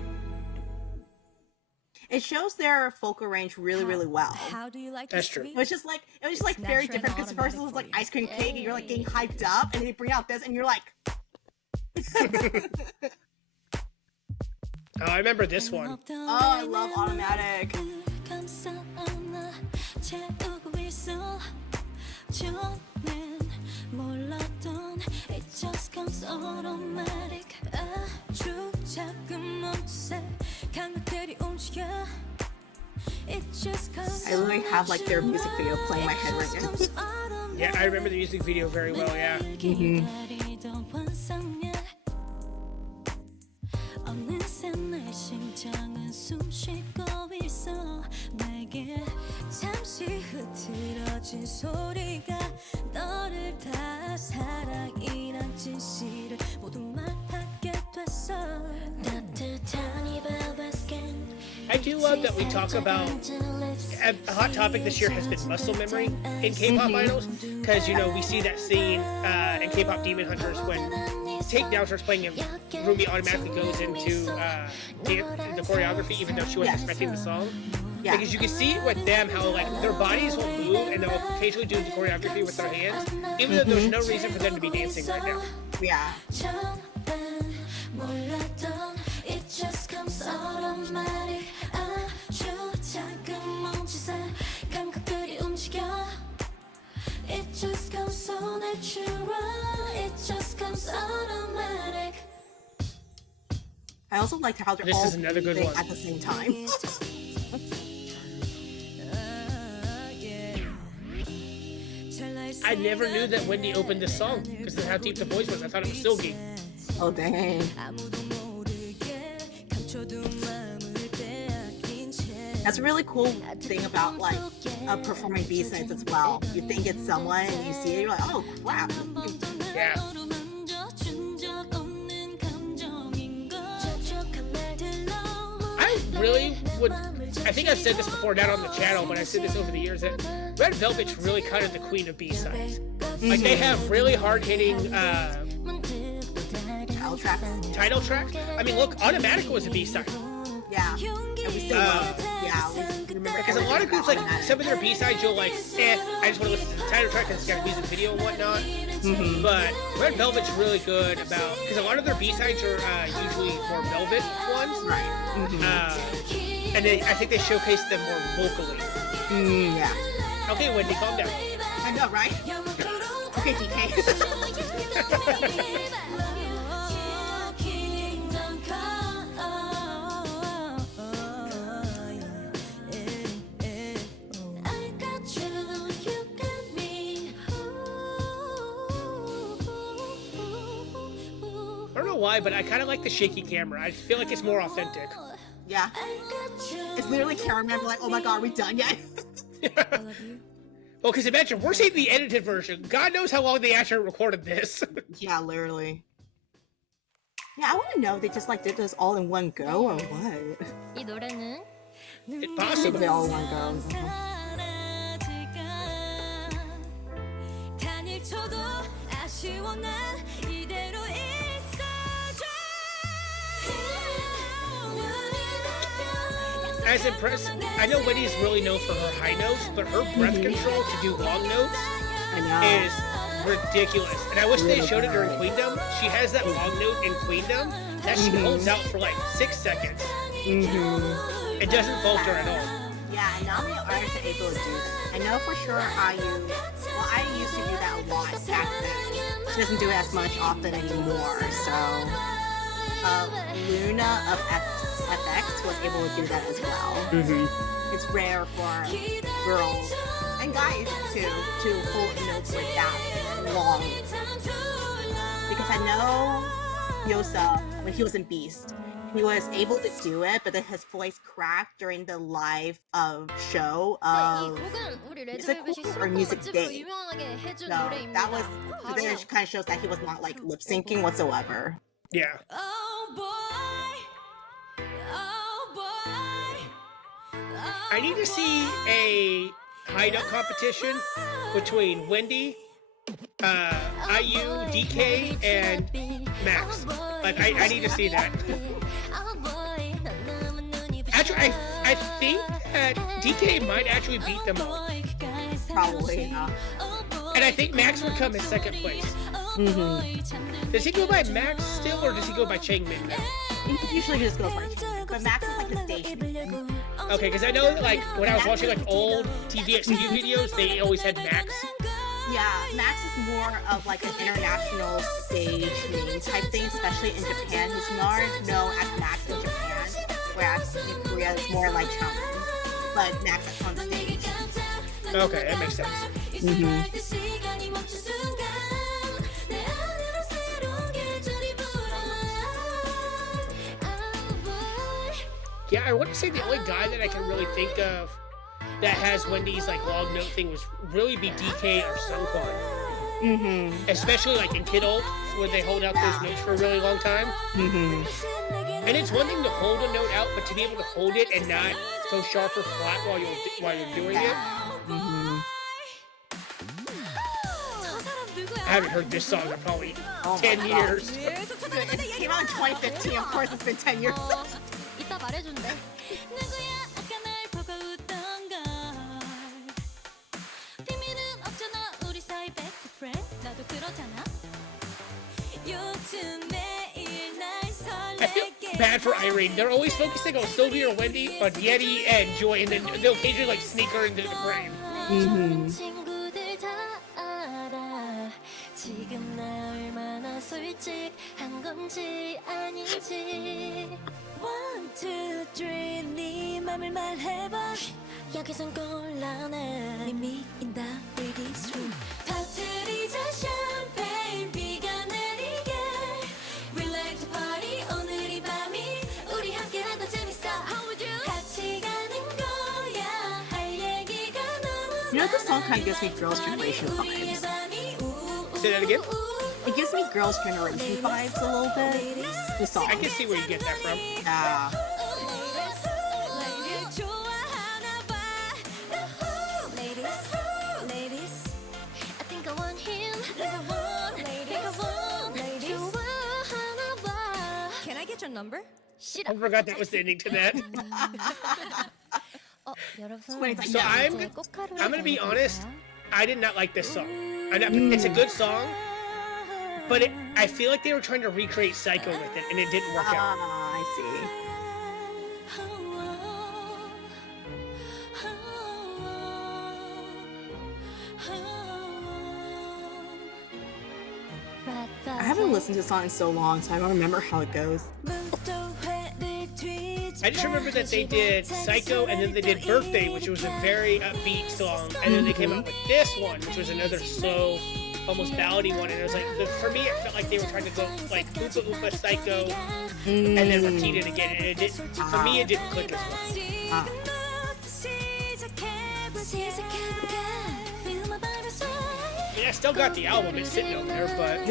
It shows their vocal range really, really well. How do you like That's true. It was just like very different because first it was like ice cream cake and you're like getting hyped up, and they bring out this and you're like. Oh, I remember this one. Oh, I love Automatic. I literally have like their music video playing in my head right now. Yeah, I remember the music video very well, yeah. I do love that we talk about a hot topic this year has been muscle memory in K-pop idols, because you know we see that scene in K-pop Demon Hunters when takedown starts playing and Rumi automatically goes into the choreography, even though she wasn't expecting the song. Yeah. Because you can see it with them how like their bodies will move and they'll occasionally do the choreography with their hands, even though there's no reason for them to be dancing right now. Yeah. It just comes so natural. It just comes automatic. I also liked how they're This all is another good one. at the same time. I never knew that Wendy opened this song because of how deep the voice was. I thought it was Silky. Oh dang. That's a really cool thing about like performing B-sides as well. You think it's someone and you see it, you're like, oh crap. Yeah. I really would. I think I've said this before, not on the channel, but I've said this over the years that Red Velvet's really kind of the queen of B-sides. Like they have really hard-hitting title tracks. I mean, look, Automatic was a B-side. Yeah. And we still love it. Yeah. We remember Because a lot of groups, like some of their B-sides, you'll like, I just want to listen to the title track because it's got a music video and whatnot. But Red Velvet's really good about, because a lot of their B-sides are usually more Velvet ones. Right. And I think they showcase them more vocally. Yeah. Okay, Wendy, calm down. I know, right? Okay, DK. I don't know why, but I kind of like the shaky camera. I feel like it's more authentic. Yeah. It's literally cameraman like, oh my god, are we done yet? Well, because imagine, we're seeing the edited version. God knows how long they actually recorded this. Yeah, literally. Yeah, I want to know if they just like did this all in one go or what? It's possible. They all in one go. As impressed, I know Wendy's really known for her high notes, but her breath control to do long notes is ridiculous. And I wish they showed it during Queendom. She has that long note in Queendom that she holds out for like 6 seconds. It doesn't falter at all. Yeah, and not many artists are able to do that. I know for sure I used to do that a lot back then. She doesn't do it as much often anymore, so Luna of FX was able to do that as well. It's rare for girls and guys too to hold notes like that long. Because I know Yosa, when he was in Beast, he was able to do it, but then his voice cracked during the live show of Music or Music Day. No, that was, then it kind of shows that he was not like lip syncing whatsoever. Yeah. I need to see a high note competition between Wendy, IU, DK, and Max. Like, I need to see that. Actually, I think that DK might actually beat them all. Probably not. And I think Max would come in second place. Does he go by Max still, or does he go by Changmin now? He usually just goes by Changmin, but Max is like the station. Okay, because I know that, like, when I was watching, like, old TVXQ videos, they always had Max. Yeah, Max is more of, like, an international stage name type thing, especially in Japan. He's more known as Max in Japan, whereas in Korea, it's more like Changmin. But Max is on stage. Okay, that makes sense. Yeah, I want to say the only guy that I can really think of that has Wendy's like long note thing was really be DK or Sungkwan. Especially like in Kid Ult, where they hold out those notes for a really long time. And it's one thing to hold a note out, but to be able to hold it and not go sharp or flat while you're doing it. I haven't heard this song in probably 10 years. It came out in 2015. Of course, it's been 10 years. 이따 말해준대. 누구야 아까 날 보고 웃던 걸. 비밀은 없잖아 우리 사이 back to friend. 나도 그러잖아. 요즘 매일 날 I feel 설레게. bad for Irene. They're always focusing on Sylvie or Wendy, on Yeti and Joy, and then they'll occasionally like sneak her into the frame. 친구들 다 알아. 지금 나 얼마나 솔직한 건지 아닌지. 1, 2, 3 네 맘을 말해봐. 여기선 곤란해. Meet me in the ladies room. 터뜨리자 샴페인 비가 내리게. Relax party 오늘 이 밤이 우리 함께라도 재밌어. How would you? 같이 가는 거야. 할 얘기가 너무 You know, this song kind of gives me Girls' Generation vibes. Say that again? It gives me Girls' Generation vibes a little bit. The song. I can see where you get that from. Yeah. Can I get your number? I forgot that was the ending to that. So I'm gonna be honest. I did not like this song. It's a good song, but I feel like they were trying to recreate Psycho with it, and it didn't work out. I see. I haven't listened to the song in so long, so I don't remember how it goes. I just remember that they did Psycho, and then they did Birthday, which was a very upbeat song, and then they came out with this one, which was another slow, almost ballady one, and it was like, for me, it felt like they were trying to go like Oopa Oopa Psycho, and then repeat it again, and it didn't, for me, it didn't click as well. I mean, I still got the album, it's sitting over there, but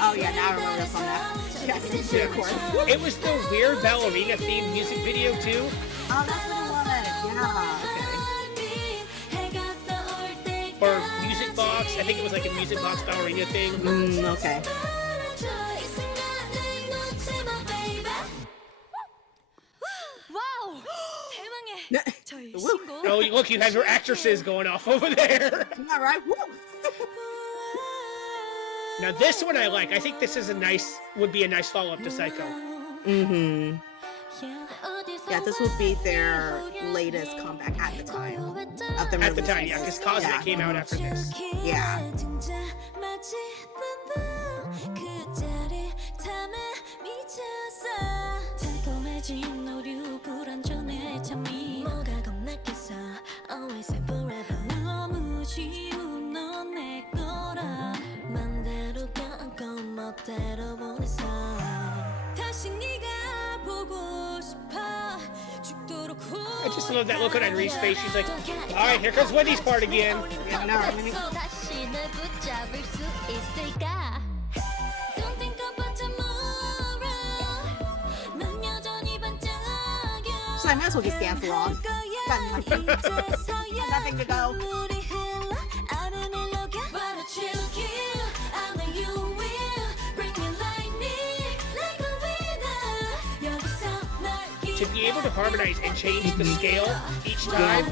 Oh yeah, now I remember this song now. Yeah. it was the weird ballerina themed music video too. Oh, that's the one. Yeah, Or Music Box. I think it was like a Music Box ballerina thing. okay. Okay. 와우! 대망의 저희 Woo. 신곡. Oh, look, you have your actresses going off over there. All right. Woo. Now this one I like. I think this is would be a nice follow-up to Psycho. Mm-hmm. Yeah, this would be their latest comeback at the time of them At the time, releasing yeah, this. because Cosmic came out after this. Yeah. I just love that look on Irene's face. She's like, all right, here comes Wendy's part again. Yeah, no, I mean, so I might as well just dance along. Got nothing to go. To be able to harmonize and change the scale each time.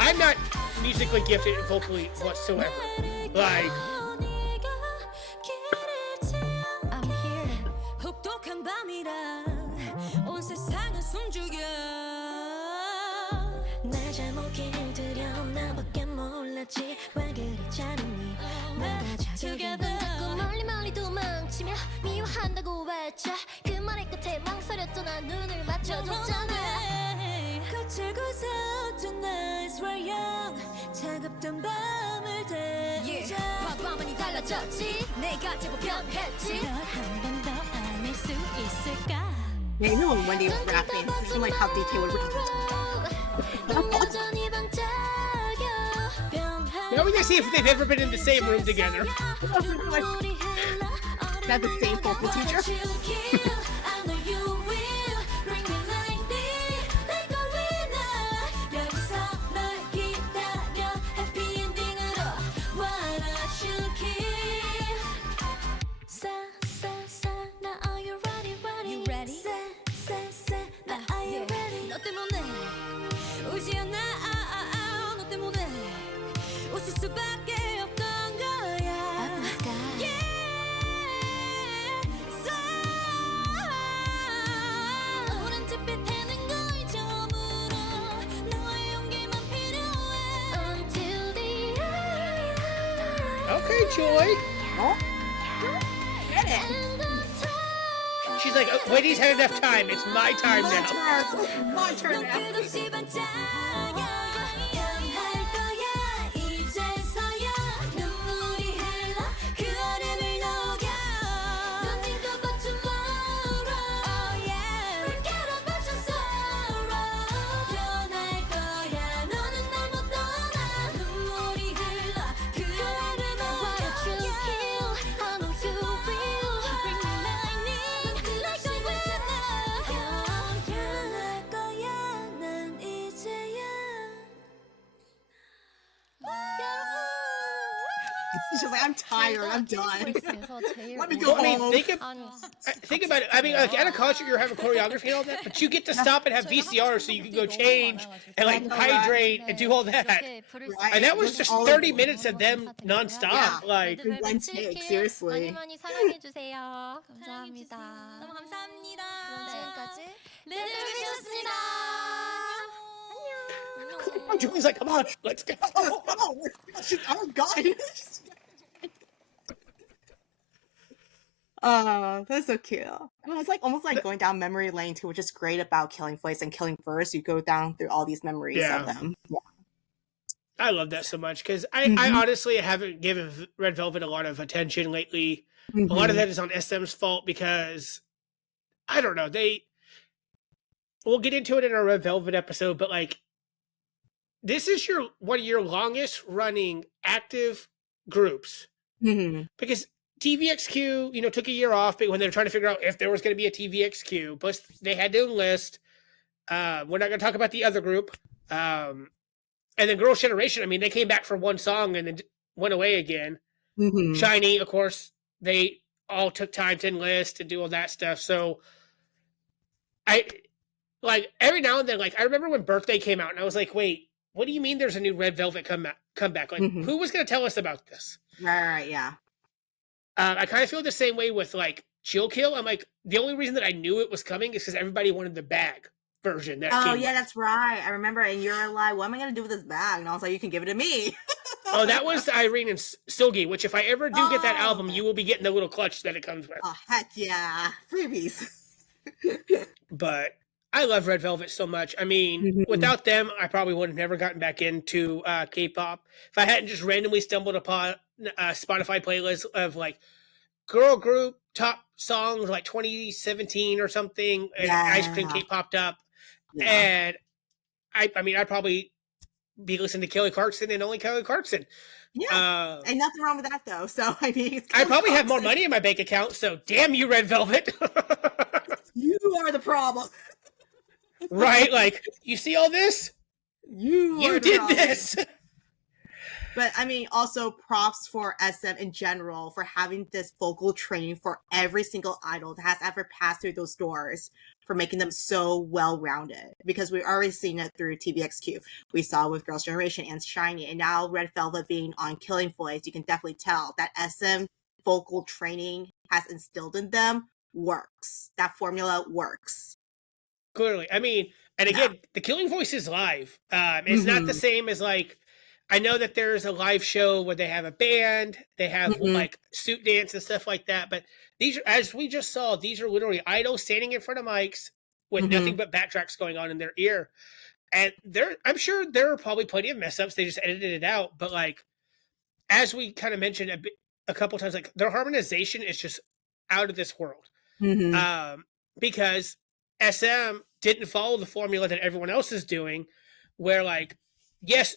I'm not musically gifted vocally whatsoever. Like, I'm here. 혹독한 밤이라 온 세상은 숨죽여. 날 잘못긴 힘들여 나밖에 몰랐지 왜 그리 잘했니 내가 자격이면 자꾸 멀리 도망치며 미워한다고 외쳐 그 말의 끝에 망설였잖아 눈을 맞춰줬잖아 거칠고서 tonight's where young 차갑던 밤을 대자 밤만이 달라졌지 내가 제법 변했지 널 한 번 더 안을 수 있을까 Yeah, you know when Wendy was rapping, it seemed like how DK would rap. no, Tell me to see if they've ever been in the same room together. That the same vocal teacher. Okay, Joy. Oh, get it. She's like, oh, Wendy's had enough time. It's my time now. My turn now. She's like, I'm tired. I'm done. Let me go home. Think about it. I mean, like, at a concert, you're having choreography and all that, but you get to stop and have VCR so you can go change and, like, hydrate and do all that. Right. And that was just 30 minutes of them nonstop. Yeah. Like, One take, seriously. 많이 많이 사랑해주세요. 감사합니다. 너무 감사합니다. 그럼 지금까지 레드벨벳이었습니다. 안녕. Julie's like, come on, let's go. Oh God. Oh, that's so cute. And it's like almost like going down memory lane too, which is great about Killing Voice and Killing Verse. You go down through all these memories of them. Yeah. I love that so much because I honestly haven't given Red Velvet a lot of attention lately. A lot of that is on SM's fault because I don't know. We'll get into it in our Red Velvet episode, but like this is one of your longest running active groups because TVXQ, took a year off when they were trying to figure out if there was going to be a TVXQ, but they had to enlist. We're not going to talk about the other group. And then Girls' Generation, I mean, they came back for one song and then went away again. Shiny, of course, they all took time to enlist and do all that stuff. So every now and then, I remember when Birthday came out and I was like, wait, what do you mean there's a new Red Velvet comeback? Like, who was going to tell us about this? Right, yeah. I kind of feel the same way with Chill Kill. I'm like, the only reason that I knew it was coming is because everybody wanted the bag version. That's right. I remember, and you're like, what am I going to do with this bag? And I was like, you can give it to me. Oh, that was Irene and Silgi, which if I ever do get that album, you will be getting the little clutch that it comes with. Oh, heck yeah. Freebies. But I love Red Velvet so much. I mean, without them, I probably would have never gotten back into K-pop. If I hadn't just randomly stumbled upon a Spotify playlist of girl group top songs 2017 or something, and Ice Cream Cake popped up. Yeah. And I'd probably be listening to Kelly Clarkson and only Kelly Clarkson. Yeah. And nothing wrong with that though. So I mean, I probably have more money in my bank account, so damn you, Red Velvet. You are the problem. Right? You see all this? You did this. But I mean, also props for SM in general for having this vocal training for every single idol that has ever passed through those doors, for making them so well-rounded. Because we've already seen it through TVXQ. We saw with Girls' Generation and Shiny, and now Red Velvet being on Killing Voice, you can definitely tell that SM vocal training has instilled in them works. That formula works. Clearly. I mean, and again, the Killing Voice is live. It's not the same as I know that there's a live show where they have a band, they have suit dance and stuff like that. But these are, as we just saw, these are literally idols standing in front of mics with nothing but backtracks going on in their ear. And I'm sure there are probably plenty of mess ups. They just edited it out. But as we kind of mentioned a couple times, their harmonization is just out of this world. Because SM didn't follow the formula that everyone else is doing, where yes,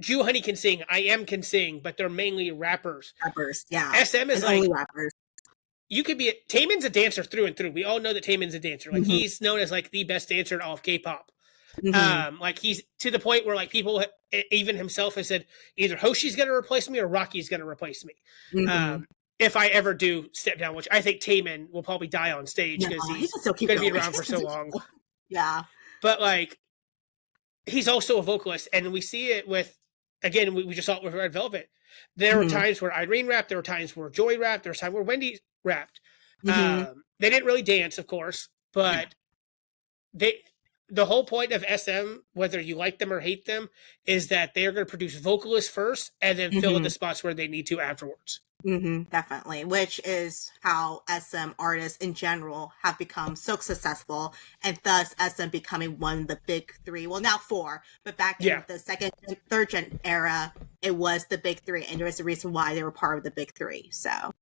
Jew Honey can sing, I Am can sing, but they're mainly rappers. Yeah. SM is and like only rappers. you could be Taemin's a dancer through and through. We all know that Taemin's a dancer. Like Mhm. he's known as like the best dancer in all of K-pop. Mhm. Like he's to the point where like people, even himself, has said either Hoshi's going to replace me or Rocky's going to replace me. Mhm. If I ever do step down, which I think Taemin will probably die on stage No, because he he's can still keep going to be going. around for so long. Yeah. But like he's also a vocalist, and we see it with, again, we just saw it with Red Velvet. There were Mhm. times where Irene rapped, there were times where Joy rapped, there was times where Wendy rapped. Mhm. They didn't really dance, of course, but the whole point of SM, whether you like them or hate them, is that they are going to produce vocalists first and then fill in the Mhm. spots where they need to afterwards. Definitely, which is how SM artists in general have become so successful, and thus SM becoming one of the big three. Well, now four, but back in Yeah. the second and third gen era, it was the big three, and there was a reason why they were part of the big three. So,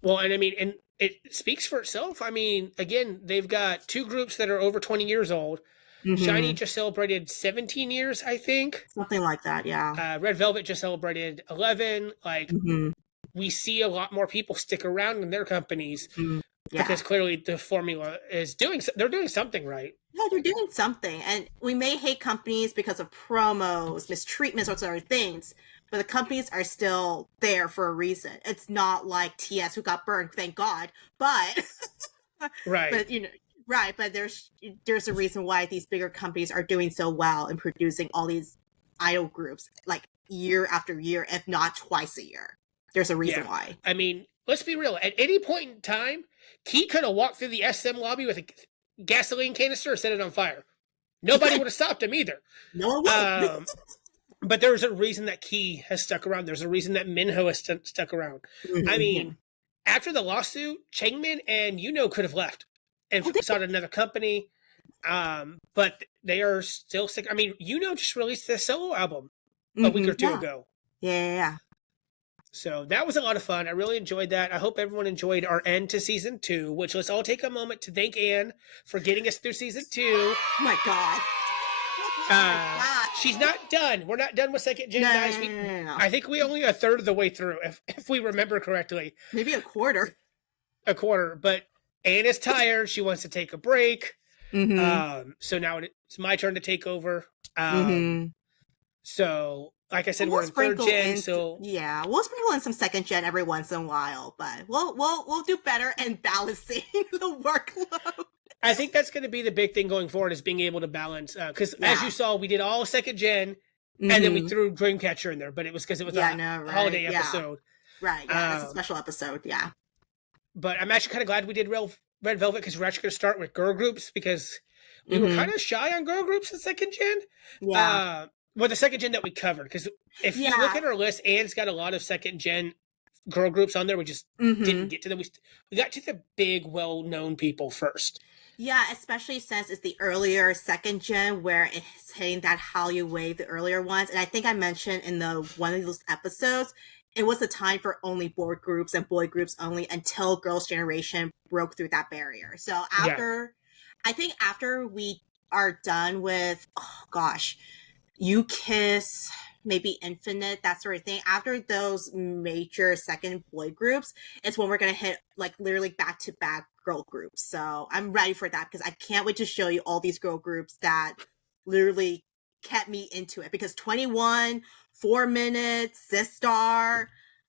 Well, and I mean, and it speaks for itself. I mean, again, they've got two groups that are over 20 years old. Shiny Mhm. just celebrated 17 years, I think. something like that, yeah. Red Velvet just celebrated 11. Like, Mhm. we see a lot more people stick around in their companies Mhm. Yeah. because clearly the formula is they're doing something right. Yeah, they're doing something. And we may hate companies because of promos, mistreatments, or other things, but the companies are still there for a reason. It's not like TS who got burned, thank God. But Right. but right, but there's a reason why these bigger companies are doing so well in producing all these idol groups like year after year, if not twice a year. There's a reason why. I mean, let's be real. At any point in time, Key could have walked through the SM lobby with a gasoline canister and set it on fire. Nobody would have stopped him either. No one will. But there's a reason that Key has stuck around. There's a reason that Minho has stuck around. I mean, after the lawsuit, Changmin and could have left and sought another company. But they are still sick. I mean, just released their solo album a week or two ago. Yeah. So that was a lot of fun. I really enjoyed that. I hope everyone enjoyed our end to season 2, which let's all take a moment to thank Anne for getting us through season 2. Oh my God. She's not done. We're not done with second gen, guys. No. I think we only a third of the way through, if we remember correctly. Maybe a quarter. But Anne is tired. She wants to take a break. So now it's my turn to take over. So, like I said, we're in third gen. So yeah, we'll sprinkle in some second gen every once in a while, but we'll do better in balancing the workload. I think that's going to be the big thing going forward, is being able to balance. Because as you saw, we did all second gen, and then we threw Dreamcatcher in there, but it was because it was a holiday episode. Right, yeah, that's a special episode, yeah. But I'm actually kind of glad we did Red Velvet, because we're actually going to start with girl groups, because we were kind of shy on girl groups in second gen. Yeah. Well, the second gen that we covered, because if you look at our list, Anne's got a lot of second gen girl groups on there. We just didn't get to them. We got to the big, well-known people first. Yeah, especially since it's the earlier second gen where it's hitting that Hallyu wave, the earlier ones. And I think I mentioned in one of those episodes, it was a time for only boy groups and boy groups only until Girls' Generation broke through that barrier. So I think after we are done with, You Kiss, maybe Infinite, that sort of thing, after those major second boy groups, it's when we're going to hit like literally back-to-back girl groups. So I'm ready for that, because I can't wait to show you all these girl groups that literally kept me into it. Because 21, 4 Minutes, Sistar,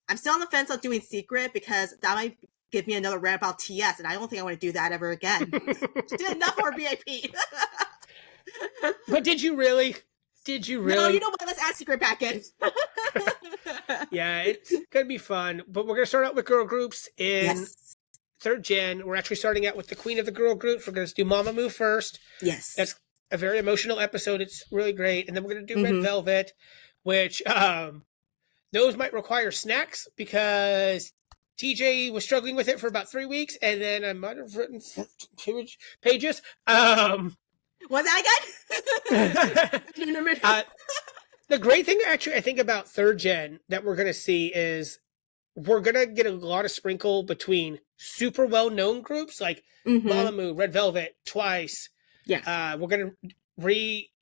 I'm still on the fence on doing Secret, because that might give me another rant about TS, and I don't think I want to do that ever again. Did enough for VIP. But did you really? No, you know what? Let's add Secret back in. Yeah, it's going to be fun. But we're going to start out with girl groups in third gen. We're actually starting out with the queen of the girl groups. We're going to do Mamamoo first. Yes. That's a very emotional episode. It's really great. And then we're going to do Red Velvet, which those might require snacks, because TJ was struggling with it for about 3 weeks, and then I might have written 2 pages. Was that good? The great thing, actually, I think about third gen that we're going to see is we're going to get a lot of sprinkle between super well-known groups like Mamamoo, Red Velvet, Twice. Yeah. We're going to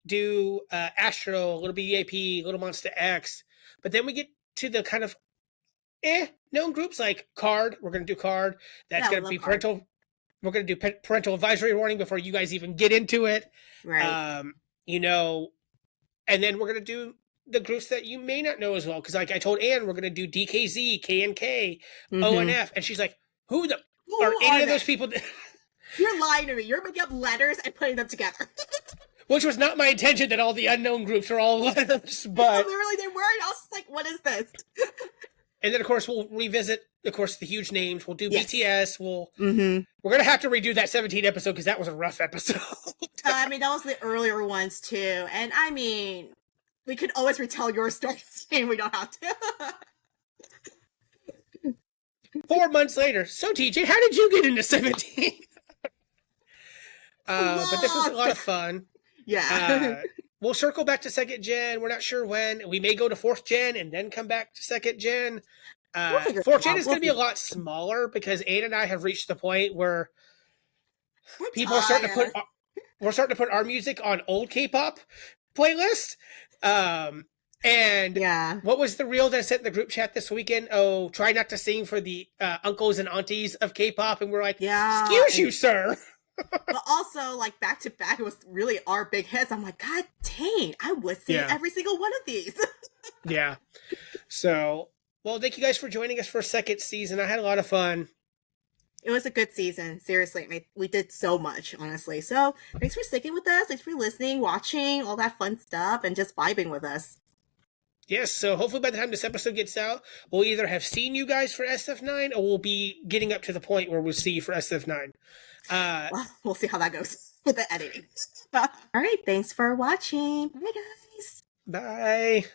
do Astro, Little BAP, Little Monster X, but then we get to the kind of known groups like Card. We're going to do Card. That's going to be parental. We're going to do parental advisory warning before you guys even get into it. Right. You know, and then we're going to do the groups that you may not know as well. Because like I told Anne, we're going to do DKZ, KNK, ONF. And she's like, who are any of those people? You're lying to me. You're making up letters and putting them together. Which was not my intention that all the unknown groups are all letters, but... Literally, they were, and I was just like, what is this? And then, of course, we'll revisit, of course, the huge names. We'll do BTS. We're Mm-hmm. going to have to redo that 17 episode because that was a rough episode. I mean, that was the earlier ones, too. And, I mean, we could always retell your stories, and we don't have to. 4 months later. So, TJ, how did you get into 17? But this was a lot of fun. Yeah. We'll circle back to 2nd gen. We're not sure when. We may go to 4th gen and then come back to 2nd gen. 4th gen is going to be a lot smaller because Anne and I have reached the point where people are starting to put we're starting to put our music on old K-pop playlist. And what was the reel that I sent in the group chat this weekend? Oh, try not to sing for the uncles and aunties of K-pop. And we're like, excuse you, sir. But also, like, back to back, it was really our big hits. I'm like, God dang, I would sing every single one of these. Yeah. So, well, thank you guys for joining us for a 2nd season. I had a lot of fun. It was a good season. Seriously, we did so much, honestly. So, thanks for sticking with us. Thanks for listening, watching, all that fun stuff, and just vibing with us. Yes, so hopefully by the time this episode gets out, we'll either have seen you guys for SF9 or we'll be getting up to the point where we'll see you for SF9. Well, we'll see how that goes with the editing. All right, thanks for watching. Bye, guys. Bye.